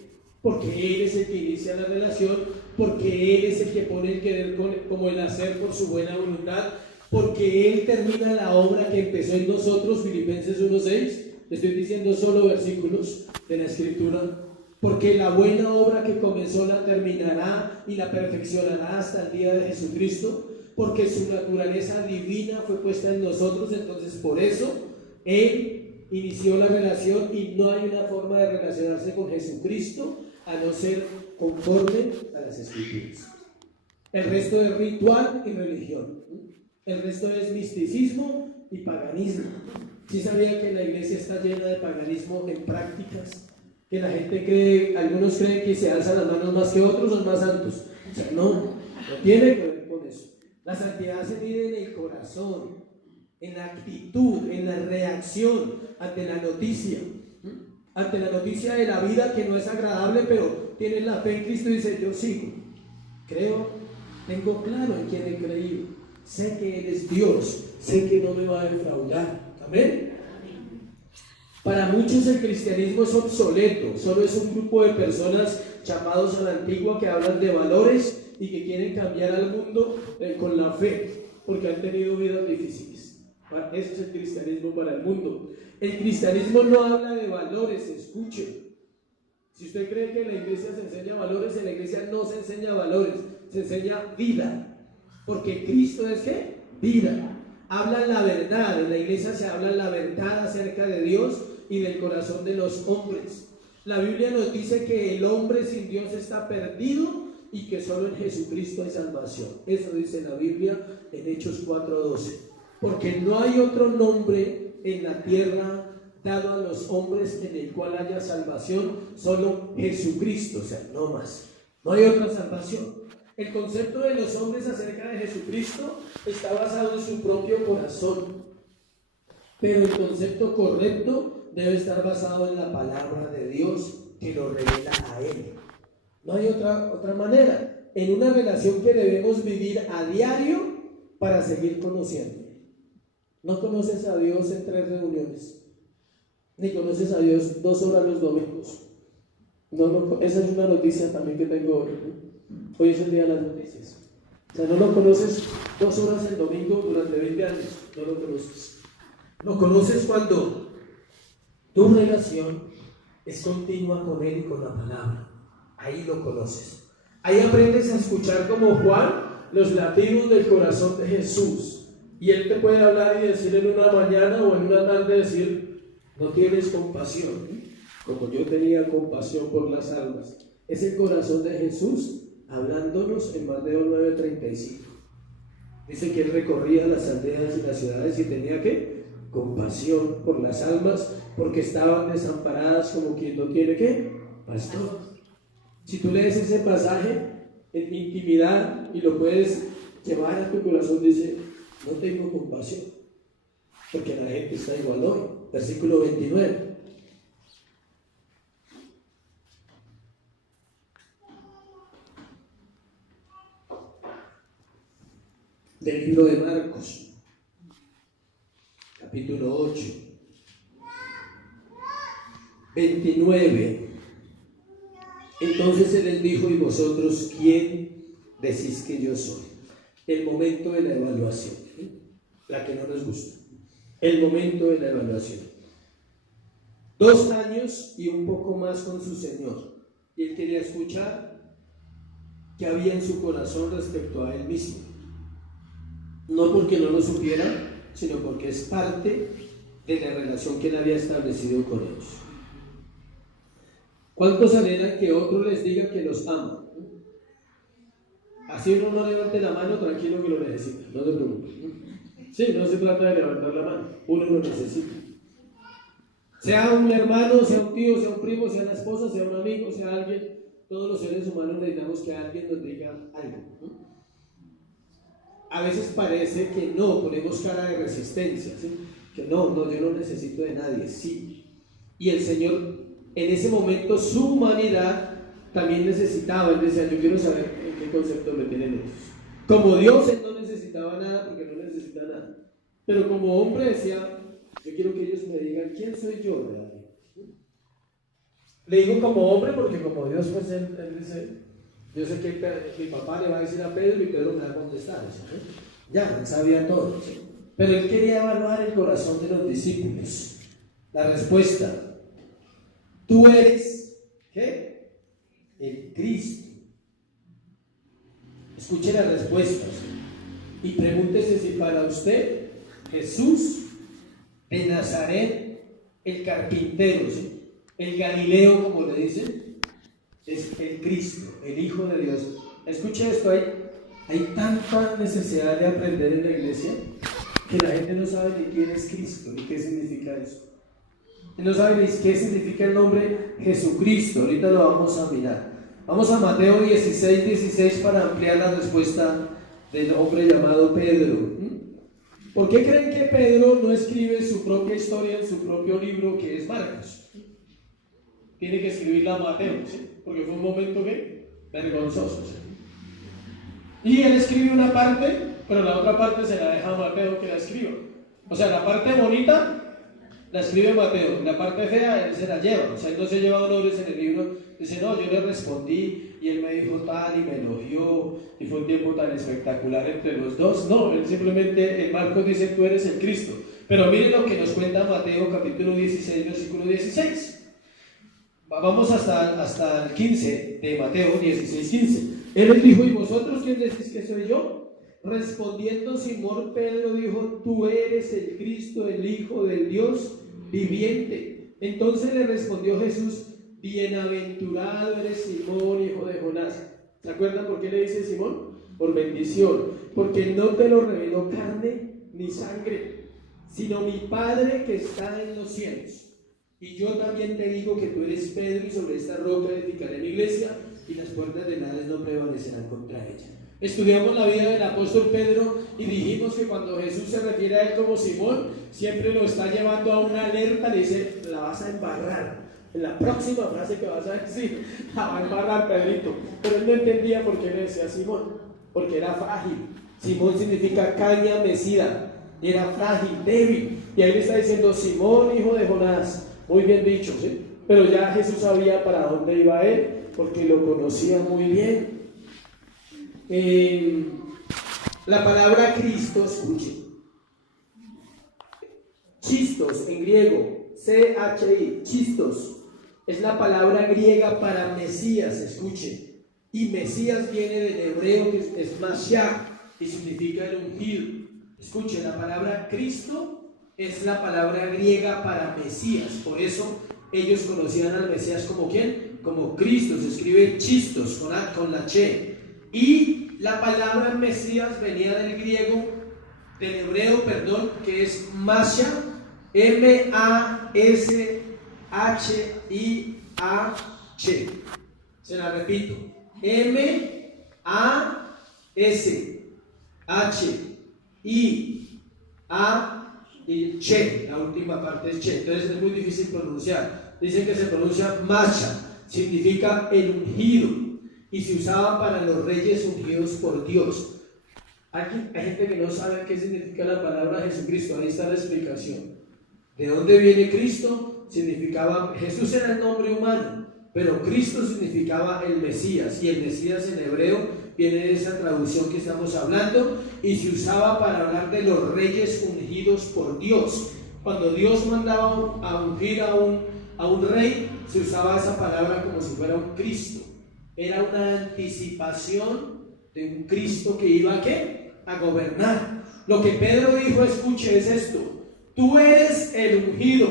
porque Él es el que inicia la relación porque Él es el que pone el querer como el hacer por su buena voluntad, porque Él termina la obra que empezó en nosotros, Filipenses 1:6. Estoy diciendo solo versículos de la Escritura. Porque la buena obra que comenzó la terminará y la perfeccionará hasta el día de Jesucristo, porque su naturaleza divina fue puesta en nosotros. Entonces por eso Él inició la relación, y no hay una forma de relacionarse con Jesucristo a no ser conforme a las Escrituras. El resto es ritual y religión. El resto es misticismo y paganismo. ¿Sí sabía que la iglesia está llena de paganismo en prácticas? Que la gente cree, algunos creen que se alzan las manos más que otros, son más santos. O sea, no tiene que ver con eso. La santidad se mide en el corazón, en la actitud, en la reacción ante la noticia. Ante la noticia de la vida que no es agradable, pero tienes la fe en Cristo y dices: yo sigo, creo, tengo claro en quién he creído, sé que Él es Dios, sé que no me va a defraudar. Amén. Para muchos el cristianismo es obsoleto, solo es un grupo de personas llamados a la antigua que hablan de valores y que quieren cambiar al mundo con la fe, porque han tenido vidas difíciles. Eso es el cristianismo para el mundo. El cristianismo no habla de valores, escuche. Si usted cree que en la iglesia se enseña valores, en la iglesia no se enseña valores, se enseña vida, porque Cristo es ¿qué? Vida. Hablan la verdad, en la iglesia se habla la verdad acerca de Dios y del corazón de los hombres. La Biblia nos dice que el hombre sin Dios está perdido y que solo en Jesucristo hay salvación. Eso dice la Biblia en Hechos 4:12. Porque no hay otro nombre en la tierra dado a los hombres en el cual haya salvación, solo Jesucristo, o sea, no más. No hay otra salvación. El concepto de los hombres acerca de Jesucristo está basado en su propio corazón, pero el concepto correcto debe estar basado en la palabra de Dios que lo revela a Él. No hay otra manera. En una relación que debemos vivir a diario para seguir conociendo. No conoces a Dios en 3 reuniones, ni conoces a Dios 2 horas los domingos. No, esa es una noticia también que tengo hoy. Hoy es el día de las noticias. O sea, no lo conoces 2 horas el domingo durante 20 años. No lo conoces. Lo conoces cuando tu relación es continua con Él y con la palabra. Ahí lo conoces. Ahí aprendes a escuchar como Juan los latidos del corazón de Jesús. Y Él te puede hablar y decir en una mañana o en una tarde, decir: no tienes compasión, como yo tenía compasión por las almas. Es el corazón de Jesús hablándonos en Mateo 9:35. Dice que Él recorría las aldeas y las ciudades y tenía ¿qué? Compasión por las almas, porque estaban desamparadas como quien no tiene ¿qué? Pastor. Si tú lees ese pasaje en intimidad y lo puedes llevar a tu corazón, dice: no tengo compasión, porque la gente está igual hoy. Versículo 29. Del libro de Marcos, capítulo 8, 29. Entonces Él les dijo: ¿y vosotros quién decís que yo soy? El momento de la evaluación, la que no nos gusta. El momento de la evaluación. 2 años y un poco más con su Señor, y Él quería escuchar qué había en su corazón respecto a Él mismo. No porque no lo supiera, sino porque es parte de la relación que Él había establecido con ellos. ¿Cuántos anhelan que otro les diga que los ama? Así uno no levante la mano, tranquilo que lo necesita, no se preocupe. Sí, no se trata de levantar la mano, uno lo necesita. Sea un hermano, sea un tío, sea un primo, sea la esposa, sea un amigo, sea alguien, todos los seres humanos necesitamos que alguien nos diga algo. A veces parece que no, ponemos cara de resistencia, ¿sí? Que no, yo no necesito de nadie, sí. Y el Señor, en ese momento, su humanidad también necesitaba. Él decía: yo quiero saber en qué concepto me tienen ellos. Como Dios, Él no necesitaba nada, porque no necesita nada. Pero como hombre decía: yo quiero que ellos me digan quién soy yo, ¿verdad? Le digo como hombre porque como Dios, pues él dice: Yo sé que mi papá le va a decir a Pedro y Pedro me va a contestar, ¿sí? Ya, él sabía todo, ¿sí? Pero él quería evaluar el corazón de los discípulos. La respuesta: tú eres, ¿qué? El Cristo. Escuche las respuestas y pregúntese si para usted Jesús de Nazaret, el carpintero, ¿sí?, el Galileo, como le dicen, es el Cristo, el Hijo de Dios. Escuche esto, hay tanta necesidad de aprender en la iglesia que la gente no sabe ni quién es Cristo ni qué significa eso. No sabe ni qué significa el nombre Jesucristo. Ahorita lo vamos a mirar. Vamos a Mateo 16 para ampliar la respuesta del hombre llamado Pedro. ¿Por qué creen que Pedro no escribe su propia historia en su propio libro, que es Marcos? Tiene que escribirla a Mateo, ¿sí? Porque fue un momento vergonzoso, ¿sí? Y él escribe una parte, pero la otra parte se la deja a Mateo que la escriba. O sea, la parte bonita la escribe Mateo, la parte fea él se la lleva. O sea, él no se lleva honores en el libro. Dice, no, yo le respondí y él me dijo tal y me elogió y fue un tiempo tan espectacular entre los dos. No, él simplemente, en Marcos dice, tú eres el Cristo. Pero miren lo que nos cuenta Mateo capítulo 16, versículo 16. Vamos hasta el 15 de Mateo 16, 15. Él les dijo, ¿y vosotros quién decís que soy yo? Respondiendo Simón Pedro dijo, tú eres el Cristo, el Hijo del Dios viviente. Entonces le respondió Jesús, bienaventurado eres Simón, hijo de Jonás. ¿Se acuerdan por qué le dice Simón? Por bendición, porque no te lo reveló carne ni sangre, sino mi Padre que está en los cielos. Y yo también te digo que tú eres Pedro y sobre esta roca edificaré mi iglesia y las puertas del Hades no prevalecerán contra ella. Estudiamos la vida del apóstol Pedro y dijimos que cuando Jesús se refiere a él como Simón, siempre lo está llevando a una alerta, le dice, la vas a embarrar. En la próxima frase que vas a decir, la va a embarrar, Pedrito. Pero él no entendía por qué le decía Simón, porque era frágil. Simón significa caña mecida, y era frágil, débil. Y ahí le está diciendo, Simón, hijo de Jonás. Muy bien dicho, ¿sí? Pero ya Jesús sabía para dónde iba él, porque lo conocía muy bien. La palabra Cristo, escuche, chistos en griego, C-H-I, chistos, es la palabra griega para Mesías, escuche, y Mesías viene del hebreo que es Mashiach y significa el ungido. Escuche, la palabra Cristo es la palabra griega para Mesías, por eso ellos conocían al Mesías como ¿quién? Como Cristo, se escribe chistos con la che. Y la palabra Mesías venía del griego, del hebreo, que es Mashiach, M-A-S-H-I-A-H. Se la repito, M-A-S-H-I-A-H, la última parte es che, entonces es muy difícil pronunciar. Dicen que se pronuncia Mashiach, significa el ungido. Y se usaba para los reyes ungidos por Dios. Hay gente que no sabe qué significa la palabra Jesucristo. Ahí está la explicación. ¿De dónde viene Cristo? Significaba, Jesús era el nombre humano, pero Cristo significaba el Mesías. Y el Mesías en hebreo viene de esa traducción que estamos hablando. Y se usaba para hablar de los reyes ungidos por Dios. Cuando Dios mandaba a ungir a un rey, se usaba esa palabra como si fuera un Cristo. Era una anticipación de un Cristo que iba ¿a qué? A gobernar. Lo que Pedro dijo, escuche, es esto: tú eres el ungido,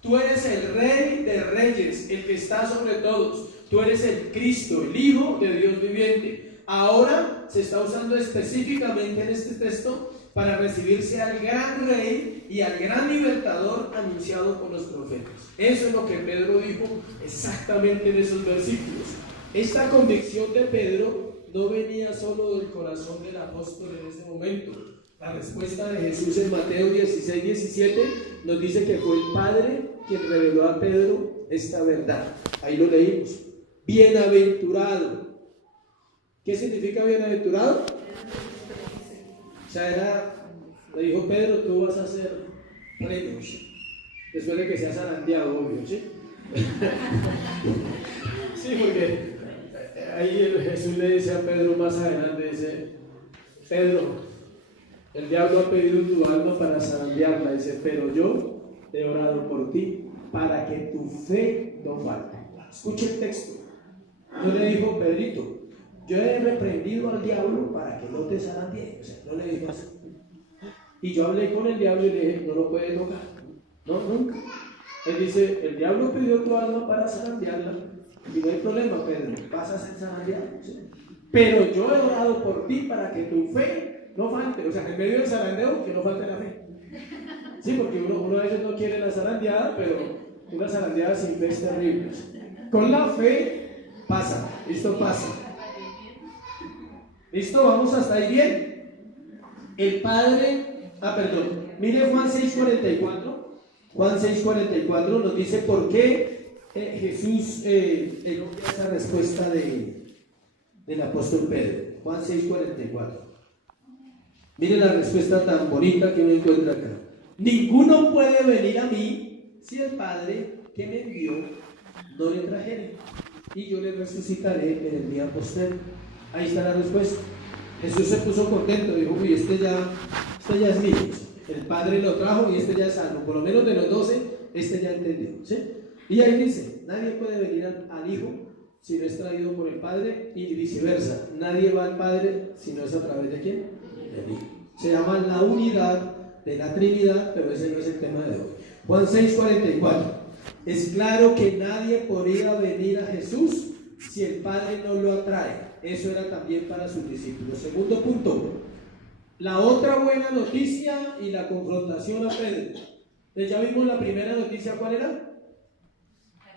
tú eres el rey de reyes, el que está sobre todos, tú eres el Cristo, el Hijo de Dios viviente. Ahora se está usando específicamente en este texto para recibirse al gran rey y al gran libertador anunciado por los profetas. Eso es lo que Pedro dijo exactamente en esos versículos. Esta convicción de Pedro no venía solo del corazón del apóstol en ese momento. La respuesta de Jesús en Mateo 16, 17 nos dice que fue el Padre quien reveló a Pedro esta verdad. Ahí lo leímos. Bienaventurado. ¿Qué significa bienaventurado? O sea, le dijo Pedro, tú vas a ser pleno, después de que seas zarandeado, obvio, ¿sí? Sí, porque ahí Jesús le dice a Pedro más adelante, dice, Pedro, el diablo ha pedido tu alma para zarandearla, dice, pero yo he orado por ti para que tu fe no falte. Escucha el texto. No le dijo, Pedrito, yo he reprendido al diablo para que no te zarandee. O sea, no le dijo así. Y yo hablé con el diablo y le dije, no lo puede tocar. No, nunca. Él dice, el diablo pidió tu alma para zarandearla y no hay problema, Pedro, vas a ser zarandeado. ¿Sí? Pero yo he orado por ti para que tu fe no falte. O sea, en medio del zarandeo, que no falte la fe. Sí, porque uno a veces no quiere la zarandeada, pero una zarandeada sin fe es terrible. Con la fe pasa, esto pasa. ¿Listo? ¿Vamos hasta ahí bien? El Padre, mire Juan 6:44. Juan 6:44 nos dice por qué Jesús elogia esa respuesta del apóstol Pedro. Juan 6:44. Mire la respuesta tan bonita que uno encuentra acá. Ninguno puede venir a mí si el Padre que me envió no le trajere, y yo le resucitaré en el día postrero. Ahí está la respuesta. Jesús se puso contento, dijo, uy, este ya es mío. El Padre lo trajo y este ya es salvo. Por lo menos de los 12, este ya entendió. ¿Sí? Y ahí dice, nadie puede venir al Hijo si no es traído por el Padre, y viceversa. Nadie va al Padre si no es a través de ¿quién? Del Hijo. Se llama la unidad de la Trinidad, pero ese no es el tema de hoy. Juan 6:44. Es claro que nadie podría venir a Jesús si el Padre no lo atrae. Eso era también para sus discípulos. Segundo punto, la otra buena noticia y la confrontación a Pedro. Entonces ya vimos la primera noticia, ¿cuál era?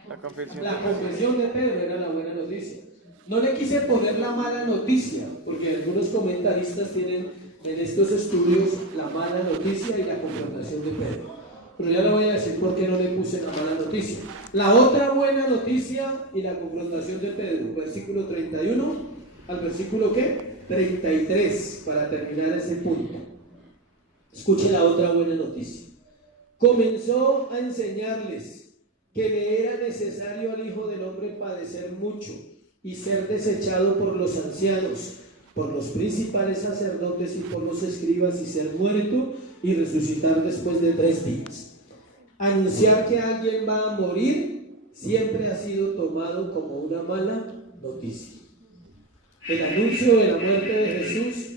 La confesión de Pedro era la buena noticia. No le quise poner la mala noticia, porque algunos comentaristas tienen en estos estudios la mala noticia y la confrontación de Pedro. Pero ya le voy a decir por qué no le puse la mala noticia. La otra buena noticia y la confrontación de Pedro, versículo 31 al versículo ¿qué? 33, para terminar ese punto. Escuche la otra buena noticia. Comenzó a enseñarles que le era necesario al Hijo del Hombre padecer mucho y ser desechado por los ancianos, por los principales sacerdotes y por los escribas, y ser muerto y resucitar después de 3 días. Anunciar que alguien va a morir siempre ha sido tomado como una mala noticia. El anuncio de la muerte de Jesús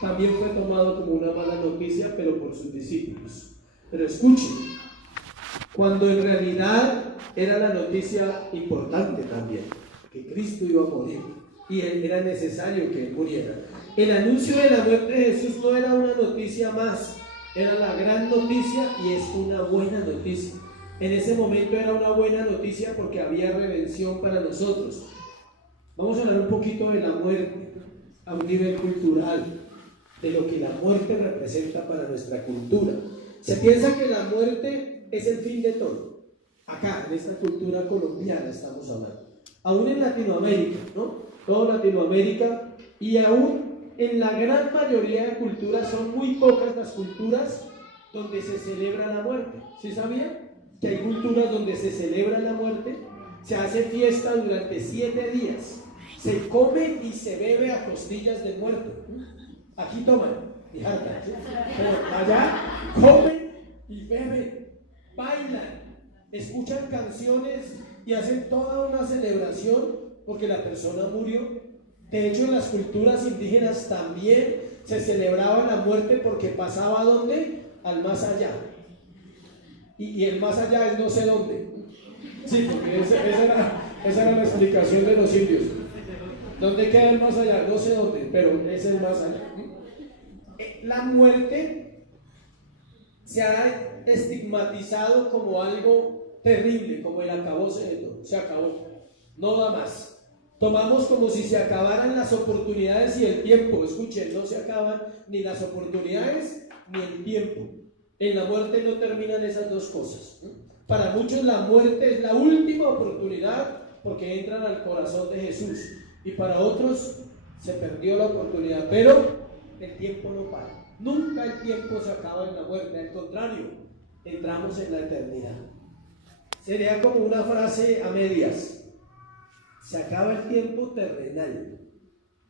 también fue tomado como una mala noticia, pero por sus discípulos. Pero escuchen, cuando en realidad era la noticia importante también, que Cristo iba a morir y era necesario que él muriera. El anuncio de la muerte de Jesús no era una noticia más, era la gran noticia, y es una buena noticia. En ese momento era una buena noticia porque había redención para nosotros. Vamos a hablar un poquito de la muerte a un nivel cultural, de lo que la muerte representa para nuestra cultura. Se piensa que la muerte es el fin de todo. Acá, en esta cultura colombiana estamos hablando. Aún en Latinoamérica, ¿no? Toda Latinoamérica, y aún en la gran mayoría de culturas, son muy pocas las culturas donde se celebra la muerte. ¿Sí sabían? Que hay culturas donde se celebra la muerte, se hace fiesta durante 7 días, se come y se bebe a costillas del muerto. Aquí toman y hartan, ¿sí? Pero allá comen y beben, bailan, escuchan canciones y hacen toda una celebración porque la persona murió. De hecho, en las culturas indígenas también se celebraba la muerte porque pasaba ¿a dónde? Al más allá. Y el más allá es no sé dónde. Sí, porque esa era la explicación de los indios. ¿Dónde queda el más allá? No sé dónde, pero es el más allá. La muerte se ha estigmatizado como algo terrible, como el acabose de todo. Se acabó, no da más. Tomamos como si se acabaran las oportunidades y el tiempo. Escuchen, no se acaban ni las oportunidades ni el tiempo. En la muerte no terminan esas dos cosas. Para muchos la muerte es la última oportunidad porque entran al corazón de Jesús, y para otros se perdió la oportunidad, pero el tiempo no para. Nunca el tiempo se acaba en la muerte, al contrario, entramos en la eternidad. Sería como una frase a medias. Se acaba el tiempo terrenal,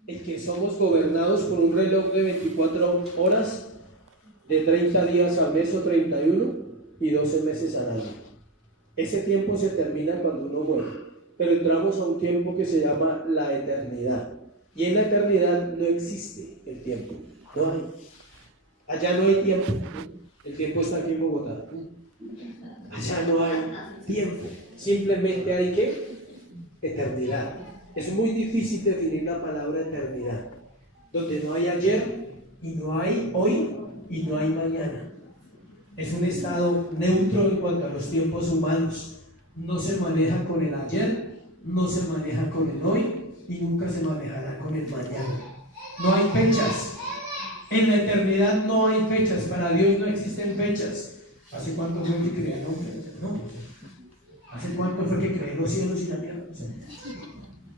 el que somos gobernados por un reloj de 24 horas, de 30 días al mes o 31 y 12 meses al año. Ese tiempo se termina cuando uno muere, pero entramos a un tiempo que se llama la eternidad. Y en la eternidad no existe el tiempo, no hay. Allá no hay tiempo, el tiempo está aquí en Bogotá. Allá no hay tiempo, simplemente hay ¿qué? Eternidad. Es muy difícil definir la palabra eternidad, donde no hay ayer y no hay hoy y no hay mañana. Es un estado neutro en cuanto a los tiempos humanos. No se maneja con el ayer, no se maneja con el hoy y nunca se manejará con el mañana. No hay fechas. En la eternidad no hay fechas. Para Dios no existen fechas. ¿Hace cuánto fue que creó el hombre? No. ¿Hace cuánto fue que creó los cielos y la tierra?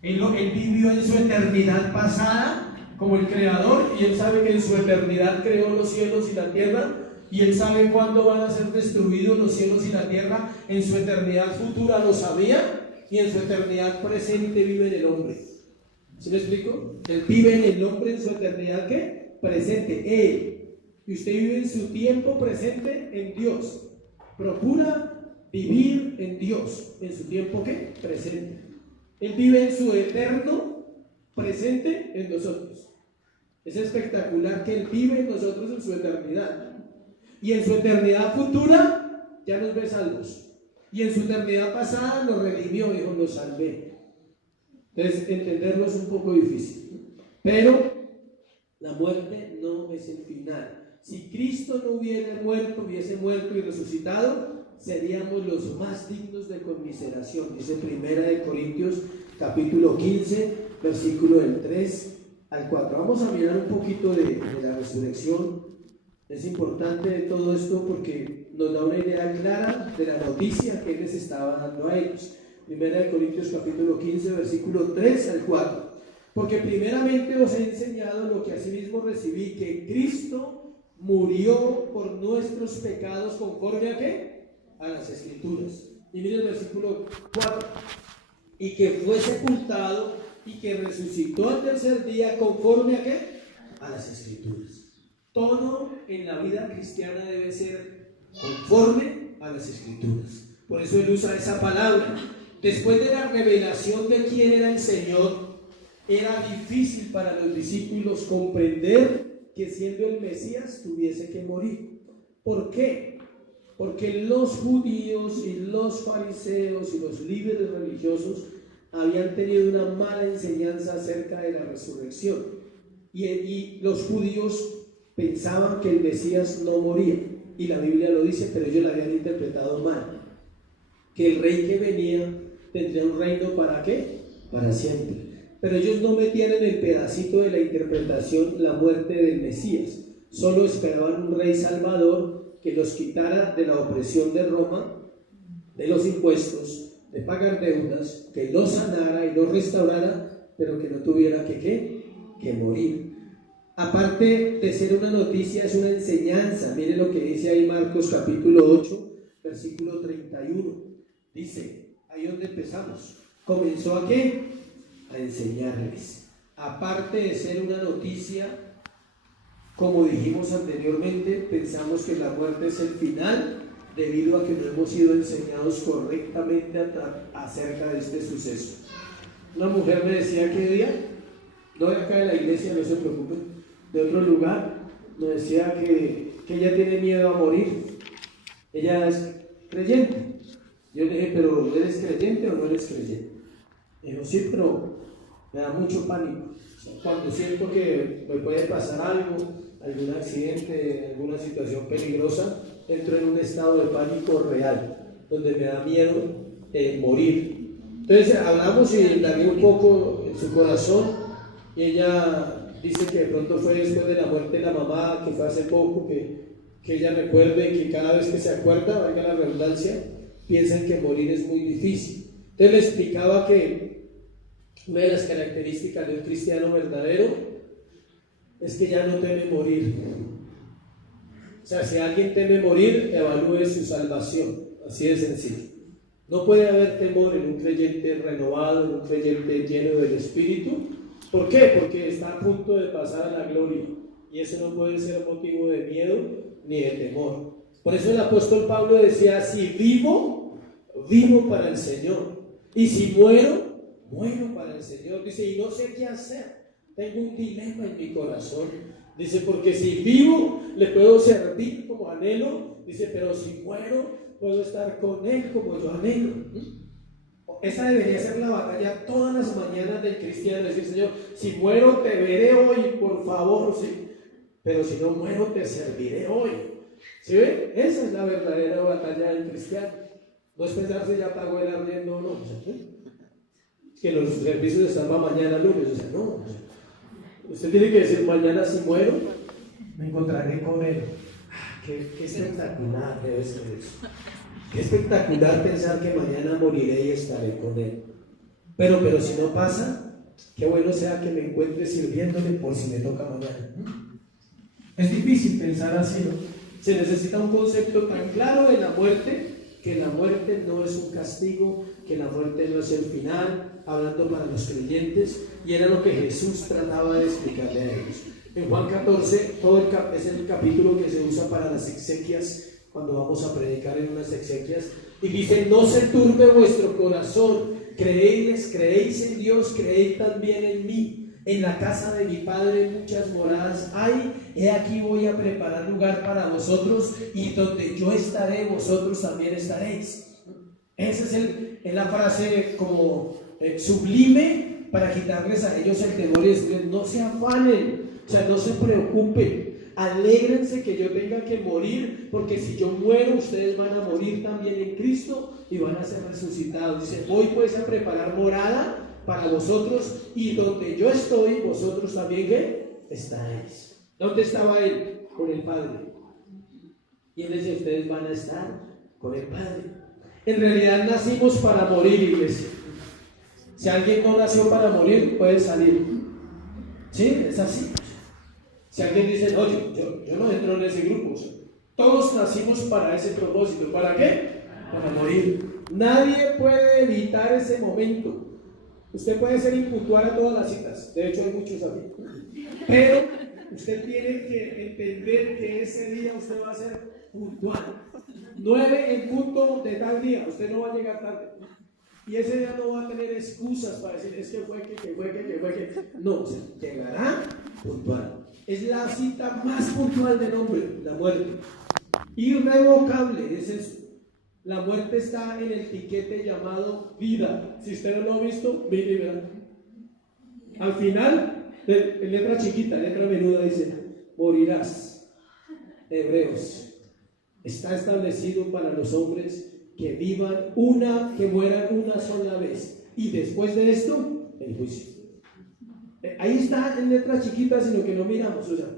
Él vivió en su eternidad pasada como el creador, y Él sabe que en su eternidad creó los cielos y la tierra, y Él sabe cuándo van a ser destruidos los cielos y la tierra. En su eternidad futura lo sabía, y en su eternidad presente vive en el hombre. ¿Sí me explico? Él vive en el hombre en su eternidad ¿qué? Presente, Él. Y usted vive en su tiempo presente en Dios. Procura vivir en Dios en su tiempo ¿qué? Presente. Él vive en su eterno presente en nosotros. Es espectacular que Él vive en nosotros en su eternidad. Y en su eternidad futura ya nos ve salvos. Y en su eternidad pasada nos redimió, dijo, los salvé. Entonces, entenderlo es un poco difícil. Pero la muerte no es el final. Si Cristo no hubiese muerto y resucitado, seríamos los más dignos de conmiseración. Dice 1 Corintios capítulo 15, versículo del 3 al 4. Vamos a mirar un poquito de la resurrección. Es importante de todo esto porque nos da una idea clara de la noticia que Él les estaba dando a ellos. 1 Corintios capítulo 15, versículo 3 al 4. Porque primeramente os he enseñado lo que asimismo recibí, que Cristo murió por nuestros pecados conforme a ¿qué? A las Escrituras. Y mire el versículo 4. Y que fue sepultado y que resucitó al tercer día conforme a ¿qué? A las Escrituras. Todo en la vida cristiana debe ser conforme a las Escrituras. Por eso Él usa esa palabra. Después de la revelación de quién era el Señor, era difícil para los discípulos comprender que siendo el Mesías tuviese que morir. ¿Por qué? Porque los judíos y los fariseos y los líderes religiosos habían tenido una mala enseñanza acerca de la resurrección. Y los judíos pensaban que el Mesías no moría. Y la Biblia lo dice, pero ellos la habían interpretado mal. Que el rey que venía tendría un reino ¿para qué? Para siempre. Pero ellos no metían en el pedacito de la interpretación la muerte del Mesías. Solo esperaban un rey salvador que los quitara de la opresión de Roma, de los impuestos, de pagar deudas, que los sanara y los restaurara, pero que no tuviera que morir. Aparte de ser una noticia, es una enseñanza. Mire lo que dice ahí Marcos capítulo 8, versículo 31. Dice, ahí donde empezamos. ¿Comenzó a qué? A enseñarles. Aparte de ser una noticia, como dijimos anteriormente, pensamos que la muerte es el final debido a que no hemos sido enseñados correctamente acerca de este suceso. Una mujer me decía que día, no de acá de la iglesia, no se preocupen, de otro lugar, me decía que ella tiene miedo a morir. Ella es creyente. Yo le dije, ¿pero eres creyente o no eres creyente? Me dijo, sí, pero me da mucho pánico. O sea, cuando siento que me puede pasar algo, algún accidente, alguna situación peligrosa, entro en un estado de pánico real, donde me da miedo morir. Entonces hablamos y indagué un poco en su corazón, y ella dice que de pronto fue después de la muerte de la mamá, que fue hace poco, que ella recuerde que cada vez que se acuerda, valga la redundancia, piensan que morir es muy difícil. Entonces le explicaba que una de las características de un cristiano verdadero es que ya no teme morir. O sea, si alguien teme morir, evalúe su salvación. Así de sencillo. No puede haber temor en un creyente renovado, en un creyente lleno del Espíritu. ¿Por qué? Porque está a punto de pasar a la gloria. Y eso no puede ser motivo de miedo ni de temor. Por eso el apóstol Pablo decía, si vivo, vivo para el Señor. Y si muero, muero para el Señor. Dice, y no sé qué hacer. Tengo un dilema en mi corazón. Dice, porque si vivo, le puedo servir como anhelo. Dice, pero si muero, puedo estar con Él como yo anhelo. Esa debería ser la batalla todas las mañanas del cristiano. Decir, Señor, si muero, te veré hoy, por favor. Sí. Pero si no muero, te serviré hoy. ¿Sí ven? Esa es la verdadera batalla del cristiano. No es pensarse ya pagó el arriendo, no. Es que los servicios están para mañana lunes. O sea, no. Usted tiene que decir, mañana si muero, me encontraré con Él. Qué espectacular debe ser eso. Qué espectacular pensar que mañana moriré y estaré con Él. Pero si no pasa, qué bueno sea que me encuentre sirviéndole por si me toca mañana. Es difícil pensar así, ¿no? Se necesita un concepto tan claro de la muerte, que la muerte no es un castigo, que la muerte no es el final, hablando para los creyentes, y era lo que Jesús trataba de explicarle a ellos. En Juan 14, es el capítulo que se usa para las exequias, cuando vamos a predicar en unas exequias, y dice, no se turbe vuestro corazón, creéis en Dios, creed también en mí. En la casa de mi Padre muchas moradas hay, he aquí voy a preparar lugar para vosotros, y donde yo estaré, vosotros también estaréis. Esa es la frase como sublime para quitarles a ellos el temor y decirles, no se afanen, o sea, no se preocupen, alégrense que yo tenga que morir, porque si yo muero, ustedes van a morir también en Cristo y van a ser resucitados. Dice, voy pues a preparar morada para vosotros, y donde yo estoy, vosotros también ¿qué? Estáis. ¿Dónde estaba Él? Con el Padre. Y Él dice, ustedes van a estar con el Padre. En realidad nacimos para morir, iglesia. Si alguien no nació para morir, puede salir. ¿Sí? Es así. Si alguien dice, no, yo no entro en ese grupo. O sea, todos nacimos para ese propósito. ¿Para qué? Para morir. Nadie puede evitar ese momento. Usted puede ser impuntual a todas las citas. De hecho, hay muchos aquí. Pero usted tiene que entender que ese día usted va a ser puntual. 9 en punto de tal día. Usted no va a llegar tarde. Y ese día no va a tener excusas para decir, es que fue que. No, llegará puntual. Es la cita más puntual del hombre, la muerte. Irrevocable es eso. La muerte está en el tiquete llamado vida. Si usted no lo ha visto, mire y verá. Al final, en letra chiquita, letra menuda, dice, morirás. Hebreos. Está establecido para los hombres que mueran una sola vez. Y después de esto, el juicio. Ahí está en letra chiquita, sino que no miramos. O sea,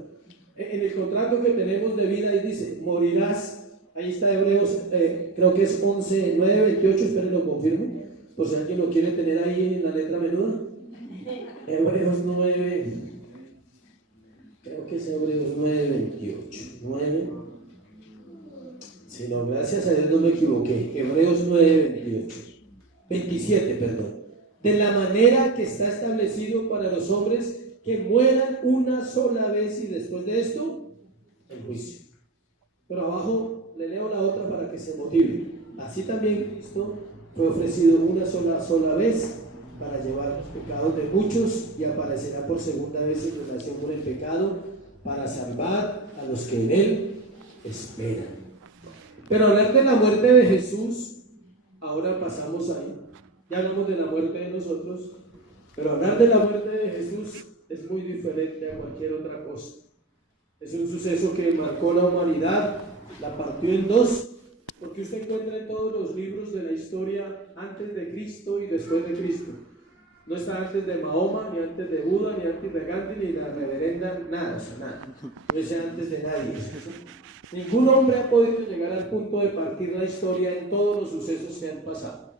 en el contrato que tenemos de vida, ahí dice, morirás. Ahí está Hebreos, creo que es 11, 9, 28, esperen lo confirme, por si alguien lo quiere tener ahí en la letra menuda. Hebreos 9, creo que es Hebreos 9, 28, 9, si no, gracias a Dios no me equivoqué, Hebreos 9, 28, 27, perdón. De la manera que está establecido para los hombres que mueran una sola vez y después de esto, el juicio. Pero abajo le leo la otra para que se motive. Así también Cristo fue ofrecido una sola vez para llevar los pecados de muchos, y aparecerá por segunda vez en relación con el pecado para salvar a los que en Él esperan. Pero hablar de la muerte de Jesús, ahora pasamos ahí. Ya hablamos de la muerte de nosotros, pero hablar de la muerte de Jesús es muy diferente a cualquier otra cosa. Es un suceso que marcó la humanidad, la partió en dos, porque usted encuentra en todos los libros de la historia antes de Cristo y después de Cristo. No está antes de Mahoma, ni antes de Buda, ni antes de Gandhi, ni la reverenda, nada, o sea, nada. No es antes de nadie. Ningún hombre ha podido llegar al punto de partir la historia en todos los sucesos que han pasado.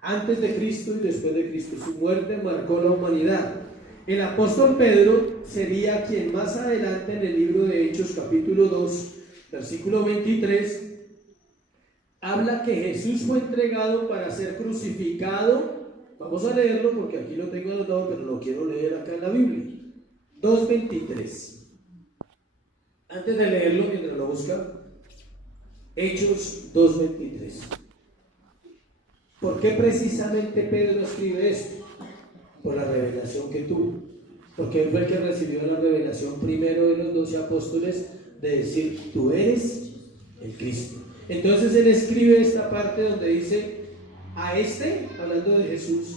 Antes de Cristo y después de Cristo. Su muerte marcó la humanidad. El apóstol Pedro sería quien más adelante en el libro de Hechos capítulo 2, versículo 23, habla que Jesús fue entregado para ser crucificado. Vamos a leerlo porque aquí lo tengo anotado, pero lo quiero leer acá en la Biblia. 2:23. Antes de leerlo, mientras lo busca, Hechos 2:23. ¿Por qué precisamente Pedro escribe esto? Por la revelación que tuvo. Porque él fue el que recibió la revelación primero de los 12 apóstoles de decir, tú eres el Cristo. Entonces él escribe esta parte donde dice, a este, hablando de Jesús,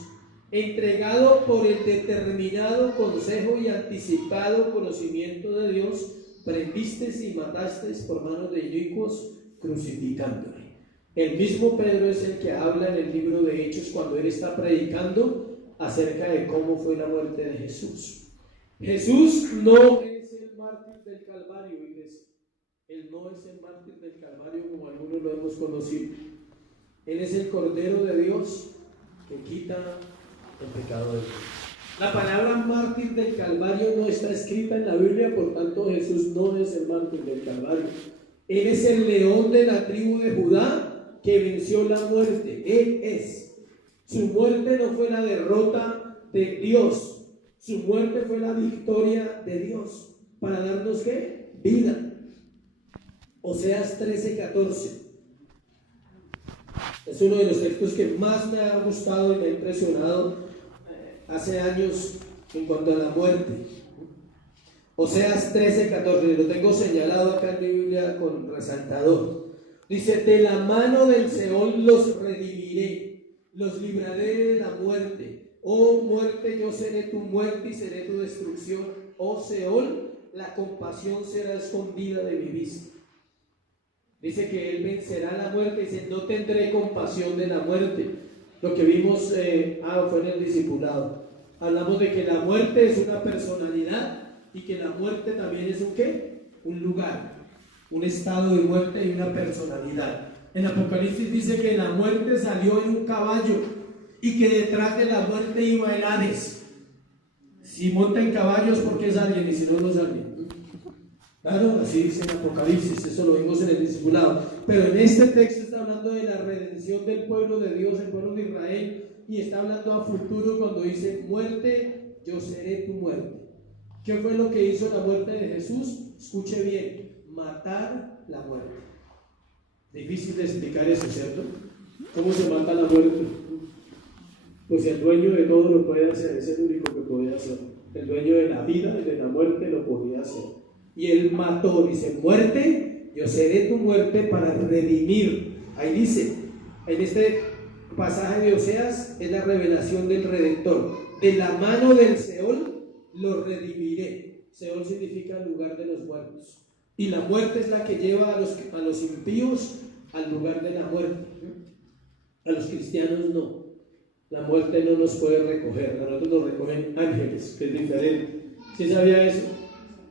entregado por el determinado consejo y anticipado conocimiento de Dios, prendisteis y matasteis por manos de inicuos, crucificándole. El mismo Pedro es el que habla en el libro de Hechos cuando él está predicando acerca de cómo fue la muerte de Jesús. Jesús no es el mártir del Calvario, iglesia. Él no es el mártir del Calvario como algunos lo hemos conocido. Él es el Cordero de Dios que quita el pecado de Dios. La palabra mártir del Calvario no está escrita en la Biblia, por tanto Jesús no es el mártir del Calvario. Él es el león de la tribu de Judá que venció la muerte. Él es. Su muerte no fue la derrota de Dios. Su muerte fue la victoria de Dios. ¿Para darnos qué? Vida. Oseas 13:14. Es uno de los textos que más me ha gustado y me ha impresionado hace años en cuanto a la muerte. Oseas 13:14, lo tengo señalado acá en mi Biblia con resaltador. Dice, de la mano del Seol los redimiré, los libraré de la muerte. Oh muerte, yo seré tu muerte y seré tu destrucción. Oh Seol, la compasión será escondida de mi vista. Dice que él vencerá la muerte, dice, no tendré compasión de la muerte. Lo que vimos fue en el discipulado. Hablamos de que la muerte es una personalidad y que la muerte también es un ¿qué? Un lugar, un estado de muerte y una personalidad. En Apocalipsis dice que la muerte salió en un caballo y que detrás de la muerte iba el Hades. Si monta en caballos, ¿por qué salen? Y si no, no salen. Claro, así dice en Apocalipsis, eso lo vimos en el discipulado. Pero en este texto está hablando de la redención del pueblo de Dios, el pueblo de Israel, y está hablando a futuro cuando dice, muerte, yo seré tu muerte. ¿Qué fue lo que hizo la muerte de Jesús? Escuche bien, matar la muerte. Difícil de explicar eso, ¿cierto? ¿Cómo se mata la muerte? Pues el dueño de todo lo puede hacer, es el único que podía hacer. El dueño de la vida y de la muerte lo podía hacer. Y él mató, dice, muerte, yo seré tu muerte para redimir. Ahí dice, en este pasaje de Oseas, es la revelación del Redentor. De la mano del Seol lo redimiré. Seol significa lugar de los muertos. Y la muerte es la que lleva a los impíos al lugar de la muerte. A los cristianos no. La muerte no nos puede recoger. A nosotros nos recogen ángeles, que es diferente. ¿Sí sabía eso?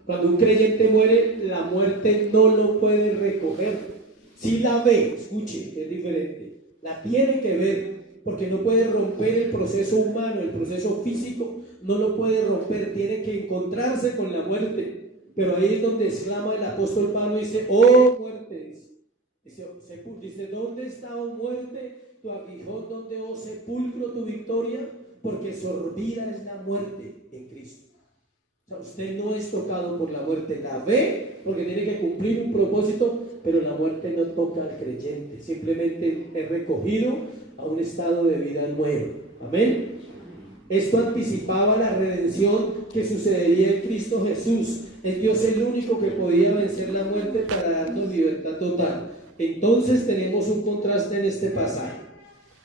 Cuando un creyente muere, la muerte no lo puede recoger. Si la ve, escuche, es diferente. La tiene que ver, porque no puede romper el proceso humano, el proceso físico, no lo puede romper, tiene que encontrarse con la muerte. Pero ahí es donde exclama el apóstol Pablo y dice, oh muerte, dice, ¿dónde está, oh muerte, tu aguijón? ¿Dónde, oh sepulcro, tu victoria? Porque sorbida es la muerte en Cristo. O sea, usted no es tocado por la muerte, la ve porque tiene que cumplir un propósito, pero la muerte no toca al creyente, simplemente es recogido a un estado de vida nuevo. Amén. Esto anticipaba la redención que sucedería en Cristo Jesús. Es Dios el único que podía vencer la muerte para darnos libertad total. Entonces tenemos un contraste en este pasaje.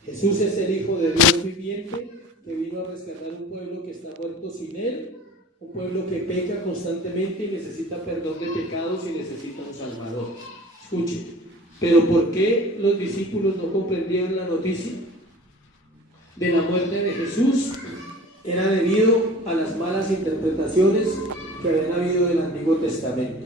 Jesús es el Hijo de Dios viviente que vino a rescatar un pueblo que está muerto sin Él, un pueblo que peca constantemente y necesita perdón de pecados y necesita un Salvador. Escuche, pero ¿por qué los discípulos no comprendían la noticia de la muerte de Jesús? Era debido a las malas interpretaciones que habían habido del Antiguo Testamento.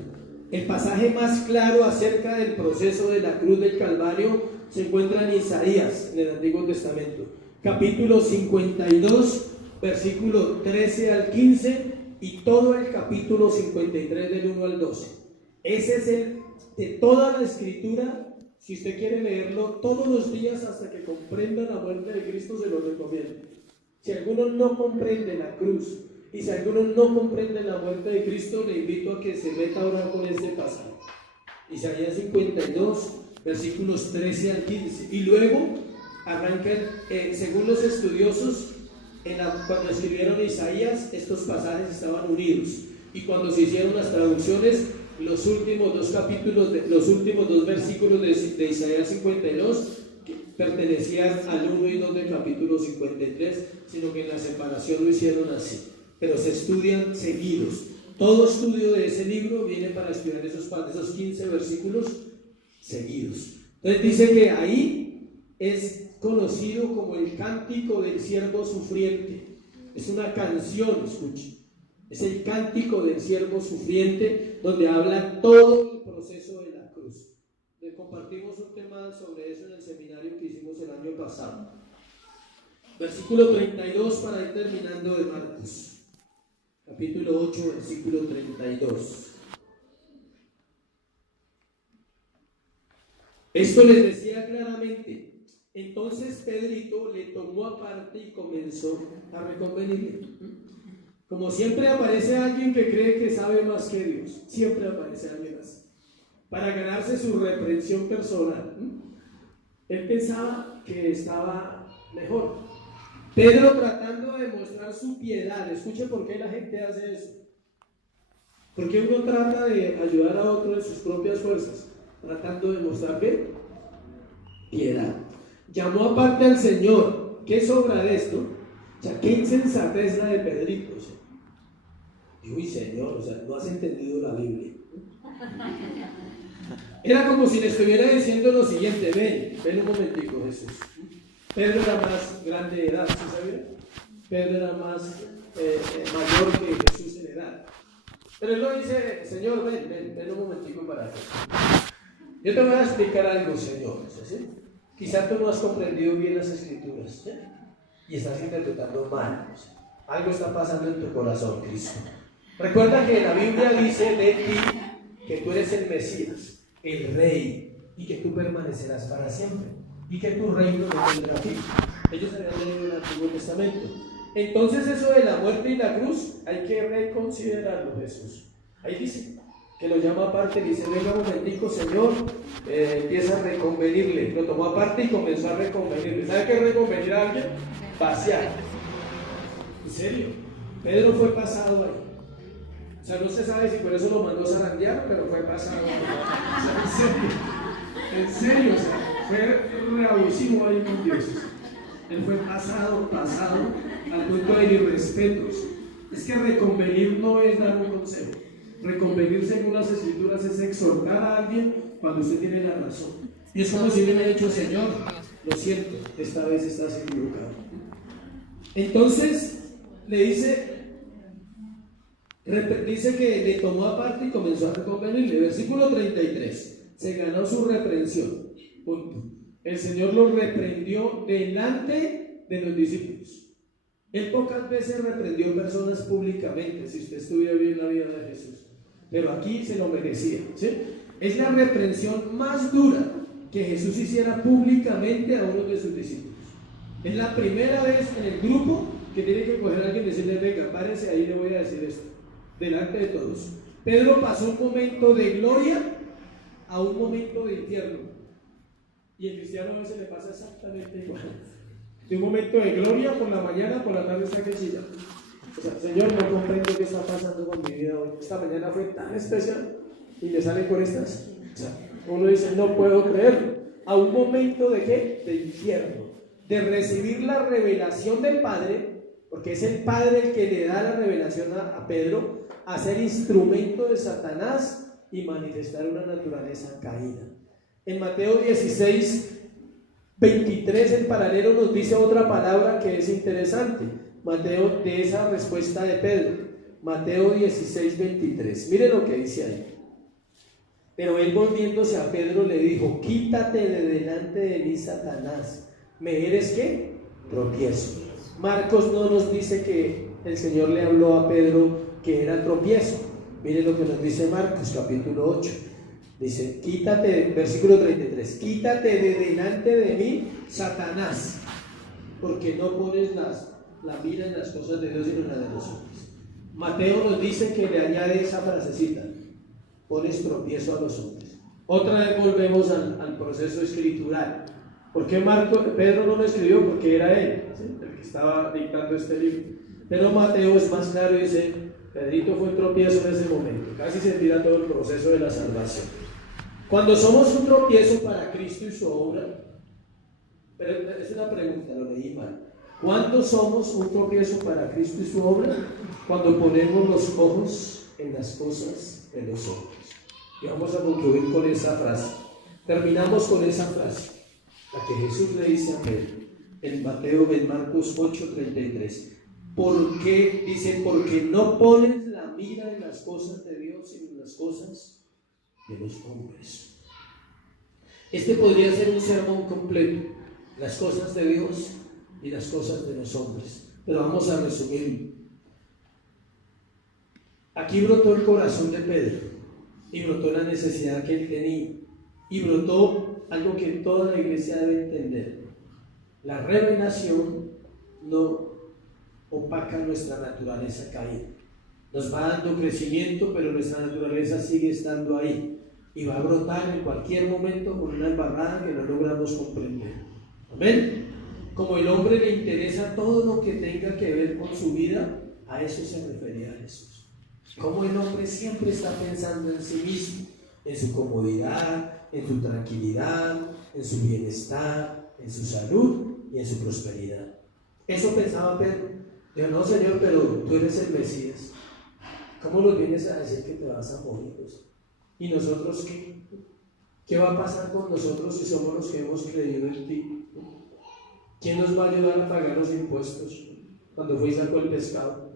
El pasaje más claro acerca del proceso de la cruz del Calvario se encuentra en Isaías, en el Antiguo Testamento, capítulo 52, versículo 13 al 15 y todo el capítulo 53 del 1 al 12. Ese es de toda la escritura, Si usted quiere leerlo todos los días hasta que comprenda la muerte de Cristo, se lo recomiendo. Si alguno no comprende la cruz y si alguno no comprende la muerte de Cristo, le invito a que se meta a orar con este pasaje. Isaías 52, versículos 13 al 15. Y luego arrancan, según los estudiosos, cuando escribieron Isaías, estos pasajes estaban unidos. Y cuando se hicieron las traducciones, los últimos dos versículos de Isaías 52 que pertenecían al 1 y 2 del capítulo 53, sino que en la separación lo hicieron así. Pero se estudian seguidos. Todo estudio de ese libro viene para estudiar esos 15 versículos seguidos. Entonces dice que ahí es conocido como el cántico del siervo sufriente. Es una canción, escuche. Es el cántico del siervo sufriente, donde habla todo el proceso de la cruz. Le compartimos un tema sobre eso en el seminario que hicimos el año pasado. Versículo 32 para ir terminando de Marcos. Capítulo 8, versículo 32. Esto les decía claramente. Entonces Pedrito le tomó aparte y comenzó a reconvenirle. Como siempre aparece alguien que cree que sabe más que Dios. Siempre aparece alguien así. Para ganarse su reprensión personal. Él pensaba que estaba mejor. Pedro tratando de demostrar su piedad. Escuche por qué la gente hace eso. Porque uno trata de ayudar a otro en sus propias fuerzas, tratando de mostrar ¿qué? Piedad. Llamó aparte al Señor. ¿Qué sobra de esto? O sea, qué insensatez la de Pedrito. O sea, uy, Señor, o sea, no has entendido la Biblia. Era como si le estuviera diciendo lo siguiente: ven un momentico, Jesús. Pedro era más grande de edad, ¿sí sabía? Pedro era más mayor que Jesús en edad. Pero él lo dice: Señor, ven un momentico para acá. Yo te voy a explicar algo, Señor. ¿Sí? Quizá tú no has comprendido bien las Escrituras, ¿sí? Y estás interpretando mal. ¿Sí? Algo está pasando en tu corazón, Cristo. Recuerda que la Biblia dice de ti que tú eres el Mesías, el Rey, y que tú permanecerás para siempre, y que tu reino no tendrá fin. Ellos habían leído el Antiguo Testamento. Entonces eso de la muerte y la cruz hay que reconsiderarlo, Jesús. Ahí dice que lo llama aparte, dice: venga un momentico, Señor. Empieza a reconvenirle. Lo tomó aparte y comenzó a reconvenirle. ¿Sabe qué es reconvenir a alguien? Pasear. ¿En serio? Pedro fue pasado ahí. O sea, no se sabe si por eso lo mandó zarandear, pero fue pasado ahí. O sea, en serio, o sea, fue reabusivo ahí con Dios. Él fue pasado al punto de irrespetos. Es que reconvenir no es dar un consejo. Reconvenir, según las Escrituras, es exhortar a alguien cuando usted tiene la razón. Y es como si le hubiera dicho: Señor, lo siento, esta vez estás equivocado. Entonces le dice que le tomó aparte y comenzó a reconvenirle. Versículo 33. Se ganó su reprensión. Punto. El Señor lo reprendió delante de los discípulos. Él pocas veces reprendió personas públicamente, si usted estudia bien la vida de Jesús, pero aquí se lo merecía, ¿sí? Es la reprensión más dura que Jesús hiciera públicamente a uno de sus discípulos. Es la primera vez en el grupo que tiene que coger a alguien y decirle: venga, párese ahí, le voy a decir esto, delante de todos. Pedro pasó un momento de gloria a un momento de infierno. Y el cristiano a veces le pasa exactamente igual. De un momento de gloria por la mañana, por la tarde está que chilla. O sea, Señor, no comprendo qué está pasando con mi vida hoy. Esta mañana fue tan especial y le salen con estas. O sea, uno dice: no puedo creerlo. A un momento de ¿qué? De infierno. De recibir la revelación del Padre, porque es el Padre el que le da la revelación a Pedro, a ser instrumento de Satanás y manifestar una naturaleza caída. En Mateo 16, 23, en paralelo nos dice otra palabra que es interesante. Mateo, de esa respuesta de Pedro, Mateo 16, 23. Mire lo que dice ahí. Pero él, volviéndose a Pedro, le dijo: quítate de delante de mí, Satanás. ¿Me eres qué? Tropiezo. Marcos no nos dice que el Señor le habló a Pedro que era tropiezo. Mire lo que nos dice Marcos capítulo 8. Dice, quítate, versículo 33, quítate de delante de mí, Satanás, porque no pones la mira en las cosas de Dios sino en las de los hombres. Mateo nos dice que le añade esa frasecita, pones tropiezo a los hombres. Otra vez volvemos al proceso escritural. ¿Por qué Pedro no lo escribió? Porque era él, ¿sí?, el que estaba dictando este libro. Pero Mateo es más claro y dice, Pedrito fue un tropiezo en ese momento. Casi se tira todo el proceso de la salvación. Cuando somos un tropiezo para Cristo y su obra, pero es una pregunta, lo leí mal. ¿Cuándo somos un tropiezo para Cristo y su obra? Cuando ponemos los ojos en las cosas de los hombres. Y vamos a concluir con esa frase. Terminamos con esa frase, la que Jesús le dice a Pedro, en Marcos 8:33. ¿Por qué? Dice, porque no pones la mira en las cosas de Dios, sino en las cosas de los hombres. Este podría ser un sermón completo, las cosas de Dios y las cosas de los hombres, pero vamos a resumirlo. Aquí brotó el corazón de Pedro y brotó la necesidad que él tenía y brotó algo que toda la iglesia debe entender: la revelación no opaca nuestra naturaleza caída, nos va dando crecimiento, pero nuestra naturaleza sigue estando ahí y va a brotar en cualquier momento con una embarrada que no logramos comprender. Amén. Como el hombre le interesa todo lo que tenga que ver con su vida, a eso se refería Jesús. Como el hombre siempre está pensando en sí mismo, en su comodidad, en su tranquilidad, en su bienestar, en su salud y en su prosperidad. Eso pensaba Pedro. Dijo, no, Señor, pero tú eres el Mesías. ¿Cómo nos vienes a decir que te vas a morir? ¿Y nosotros qué? ¿Qué va a pasar con nosotros si somos los que hemos creído en ti? ¿Quién nos va a ayudar a pagar los impuestos? Cuando fue y sacó el pescado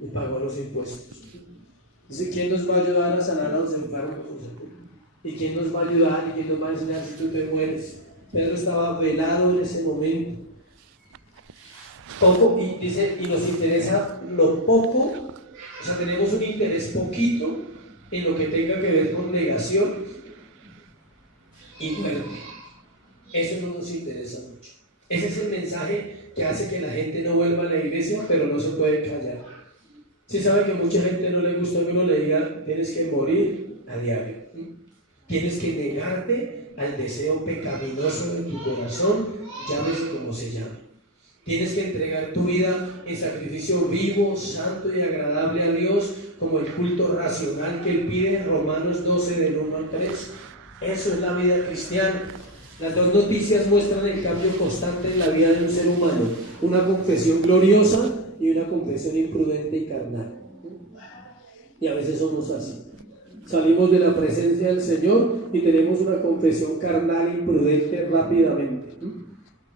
y pagó los impuestos. Dice, ¿quién nos va a ayudar a sanar a los enfermos? ¿Y quién nos va a ayudar? ¿Y quién nos va a enseñar si tú te mueres? Pedro estaba velado en ese momento. Poco, y dice, y nos interesa lo poco, o sea, tenemos un interés poquito en lo que tenga que ver con negación y muerte. Eso no nos interesa mucho. Ese es el mensaje que hace que la gente no vuelva a la iglesia, pero no se puede callar. Si sabe que mucha gente no le gusta que uno le diga, tienes que morir a diario, tienes que negarte al deseo pecaminoso de tu corazón, llámese como se llame. Tienes que entregar tu vida en sacrificio vivo, santo y agradable a Dios, como el culto racional que Él pide en Romanos 12 del 1 al 3. Eso es la vida cristiana. Las dos noticias muestran el cambio constante en la vida de un ser humano: una confesión gloriosa y una confesión imprudente y carnal. Y a veces somos así. Salimos de la presencia del Señor y tenemos una confesión carnal e imprudente rápidamente,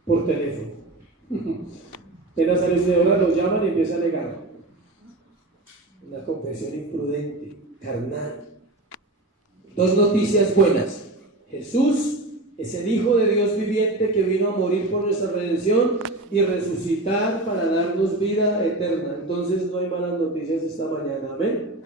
por teléfono. Apenas sale usted ahora, los llaman y empieza a negar. Una confesión imprudente, carnal. Dos noticias buenas: Jesús es el Hijo de Dios viviente que vino a morir por nuestra redención y resucitar para darnos vida eterna. Entonces no hay malas noticias esta mañana. Amén.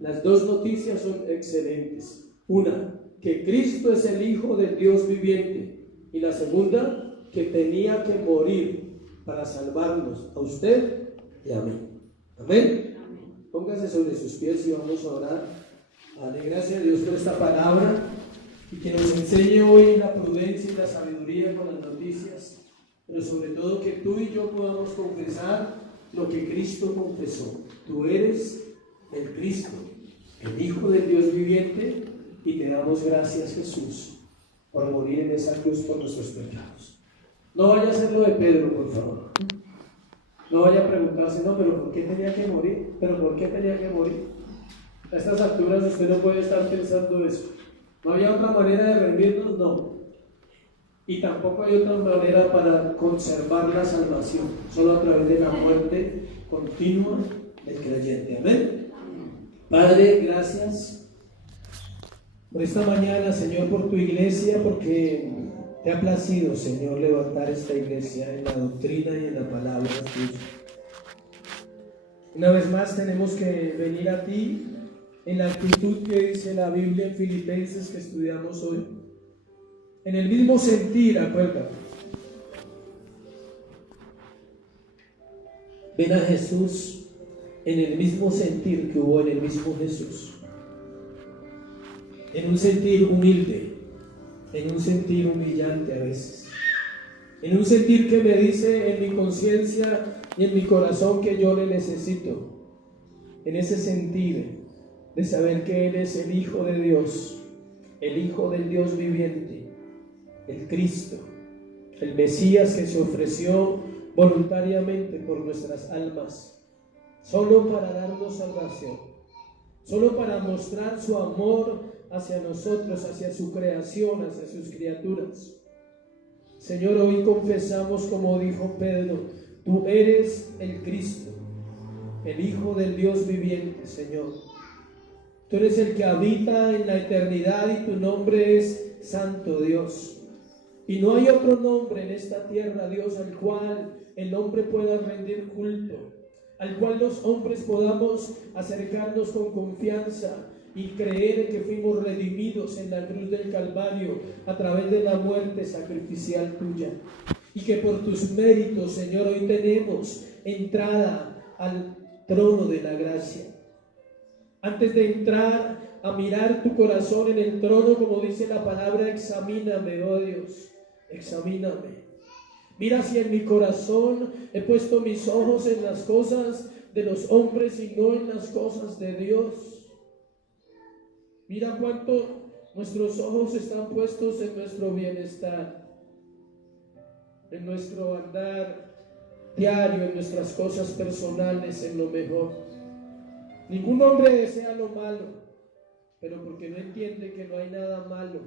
Las dos noticias son excelentes. Una, que Cristo es el Hijo del Dios viviente. Y la segunda, que tenía que morir para salvarnos a usted y a mí. Amén. Póngase sobre sus pies y vamos a orar. Dale gracias a Dios por esta palabra y que nos enseñe hoy la prudencia y la sabiduría con las noticias, pero sobre todo que tú y yo podamos confesar lo que Cristo confesó. Tú eres el Cristo, el Hijo del Dios viviente, y te damos gracias, Jesús, por morir en esa cruz por nuestros pecados. No vaya a ser lo de Pedro, por favor. No vaya a preguntarse, no, pero ¿por qué tenía que morir? ¿Pero por qué tenía que morir? A estas alturas usted no puede estar pensando eso. ¿No había otra manera de rendirnos? No. Y tampoco hay otra manera para conservar la salvación, solo a través de la muerte continua del creyente. Amén. Padre, gracias por esta mañana, Señor, por tu iglesia, porque te ha placido, Señor, levantar esta iglesia en la doctrina y en la palabra tuya. Una vez más tenemos que venir a ti en la actitud que dice la Biblia en Filipenses que estudiamos hoy. En el mismo sentir, acuérdate. Ven a Jesús en el mismo sentir que hubo en el mismo Jesús. En un sentir humilde, en un sentir humillante a veces. En un sentir que me dice en mi conciencia y en mi corazón que yo le necesito. En ese sentir de saber que Él es el Hijo de Dios, el Hijo del Dios viviente, el Cristo, el Mesías que se ofreció voluntariamente por nuestras almas, solo para darnos salvación, solo para mostrar su amor hacia nosotros, hacia su creación, hacia sus criaturas. Señor, hoy confesamos, como dijo Pedro, tú eres el Cristo, el Hijo del Dios viviente, Señor. Tú eres el que habita en la eternidad y tu nombre es Santo Dios. Y no hay otro nombre en esta tierra, Dios, al cual el hombre pueda rendir culto, al cual los hombres podamos acercarnos con confianza y creer que fuimos redimidos en la cruz del Calvario a través de la muerte sacrificial tuya. Y que por tus méritos, Señor, hoy tenemos entrada al trono de la gracia. Antes de entrar a mirar tu corazón en el trono, como dice la palabra, examíname, oh Dios, examíname. Mira si en mi corazón he puesto mis ojos en las cosas de los hombres y no en las cosas de Dios. Mira cuánto nuestros ojos están puestos en nuestro bienestar, en nuestro andar diario, en nuestras cosas personales, en lo mejor. Ningún hombre desea lo malo, pero porque no entiende que no hay nada malo,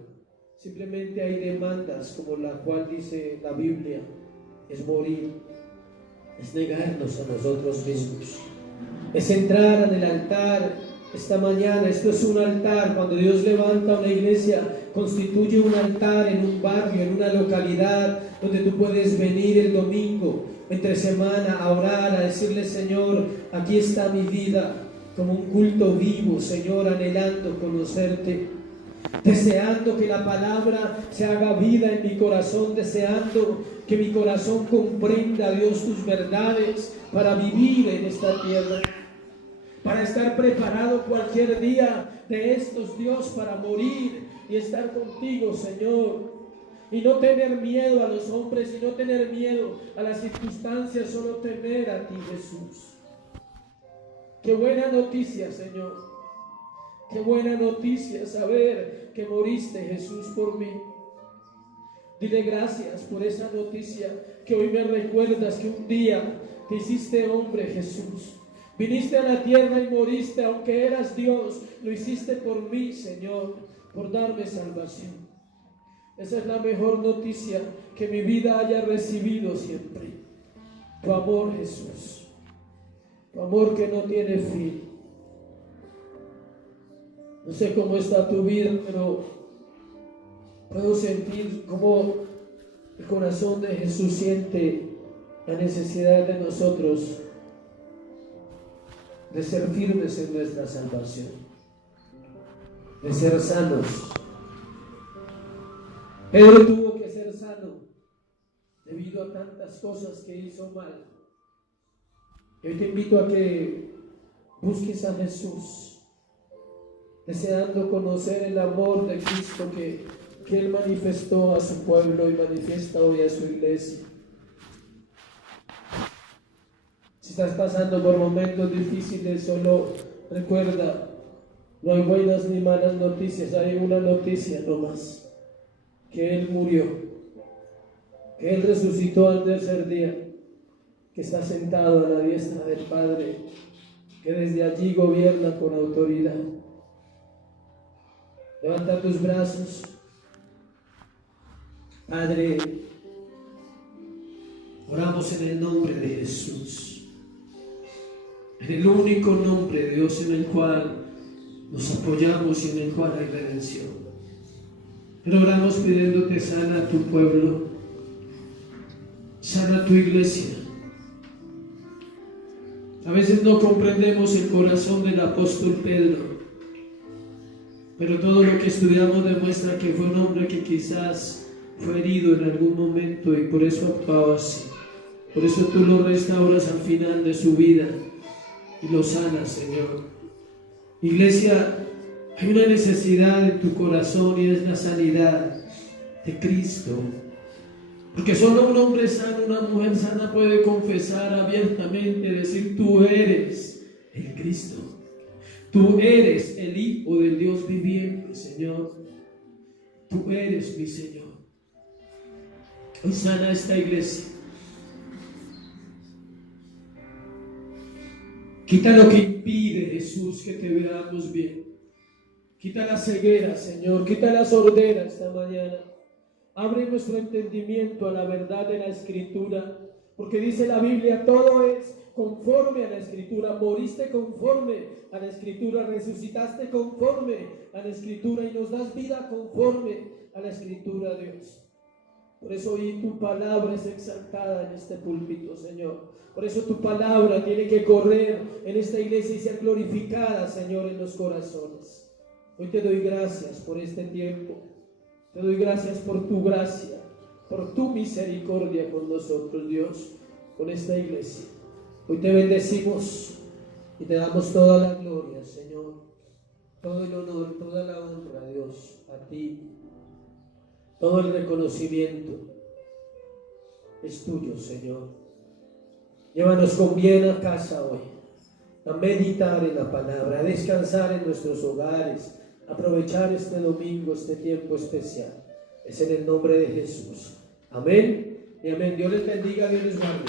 simplemente hay demandas como la cual dice la Biblia, es morir, es negarnos a nosotros mismos, es entrar en el altar esta mañana. Esto es un altar. Cuando Dios levanta una iglesia, constituye un altar en un barrio, en una localidad donde tú puedes venir el domingo, entre semana, a orar, a decirle: Señor, aquí está mi vida, como un culto vivo, Señor, anhelando conocerte, deseando que la palabra se haga vida en mi corazón, deseando que mi corazón comprenda, Dios, tus verdades para vivir en esta tierra, para estar preparado cualquier día de estos, Dios, para morir y estar contigo, Señor. Y no tener miedo a los hombres, y no tener miedo a las circunstancias, solo temer a ti, Jesús. Qué buena noticia, Señor. Qué buena noticia saber que moriste, Jesús, por mí. Dile gracias por esa noticia, que hoy me recuerdas que un día te hiciste hombre, Jesús. Viniste a la tierra y moriste, aunque eras Dios, lo hiciste por mí, Señor, por darme salvación. Esa es la mejor noticia que mi vida haya recibido siempre. Tu amor, Jesús. Tu amor que no tiene fin. No sé cómo está tu vida, pero puedo sentir cómo el corazón de Jesús siente la necesidad de nosotros de ser firmes en nuestra salvación, de ser sanos. Pedro tuvo que ser sano debido a tantas cosas que hizo mal. Yo te invito a que busques a Jesús, deseando conocer el amor de Cristo que Él manifestó a su pueblo y manifiesta hoy a su iglesia. Si estás pasando por momentos difíciles, solo recuerda, no hay buenas ni malas noticias, hay una noticia nomás: que Él murió, que Él resucitó al tercer día, que está sentado a la diestra del Padre, que desde allí gobierna con autoridad. Levanta tus brazos. Padre, oramos en el nombre de Jesús, en el único nombre, Dios, en el cual nos apoyamos y en el cual hay redención. Pero oramos pidiéndote: sana a tu pueblo, sana a tu iglesia. A veces no comprendemos el corazón del apóstol Pedro, pero todo lo que estudiamos demuestra que fue un hombre que quizás fue herido en algún momento y por eso actuaba así. Por eso tú lo restauras al final de su vida y lo sanas, Señor. Iglesia, hay una necesidad en tu corazón y es la sanidad de Cristo. Porque solo un hombre sano, una mujer sana puede confesar abiertamente, decir: tú eres el Cristo. Tú eres el Hijo del Dios viviente, Señor. Tú eres mi Señor. Hoy sana esta iglesia. Quita lo que impide, Jesús, que te veamos bien. Quita la ceguera, Señor. Quita la sordera esta mañana. Abre nuestro entendimiento a la verdad de la Escritura. Porque dice la Biblia, todo es conforme a la Escritura. Moriste conforme a la Escritura. Resucitaste conforme a la Escritura. Y nos das vida conforme a la Escritura, Dios. Por eso hoy tu palabra es exaltada en este púlpito, Señor. Por eso tu palabra tiene que correr en esta iglesia y ser glorificada, Señor, en los corazones. Hoy te doy gracias por este tiempo. Te doy gracias por tu gracia, por tu misericordia con nosotros, Dios, con esta iglesia. Hoy te bendecimos y te damos toda la gloria, Señor. Todo el honor, toda la honra, Dios, a ti. Todo el reconocimiento es tuyo, Señor. Llévanos con bien a casa hoy, a meditar en la palabra, a descansar en nuestros hogares, a aprovechar este domingo, este tiempo especial. Es en el nombre de Jesús. Amén y amén. Dios les bendiga, Dios les guarde.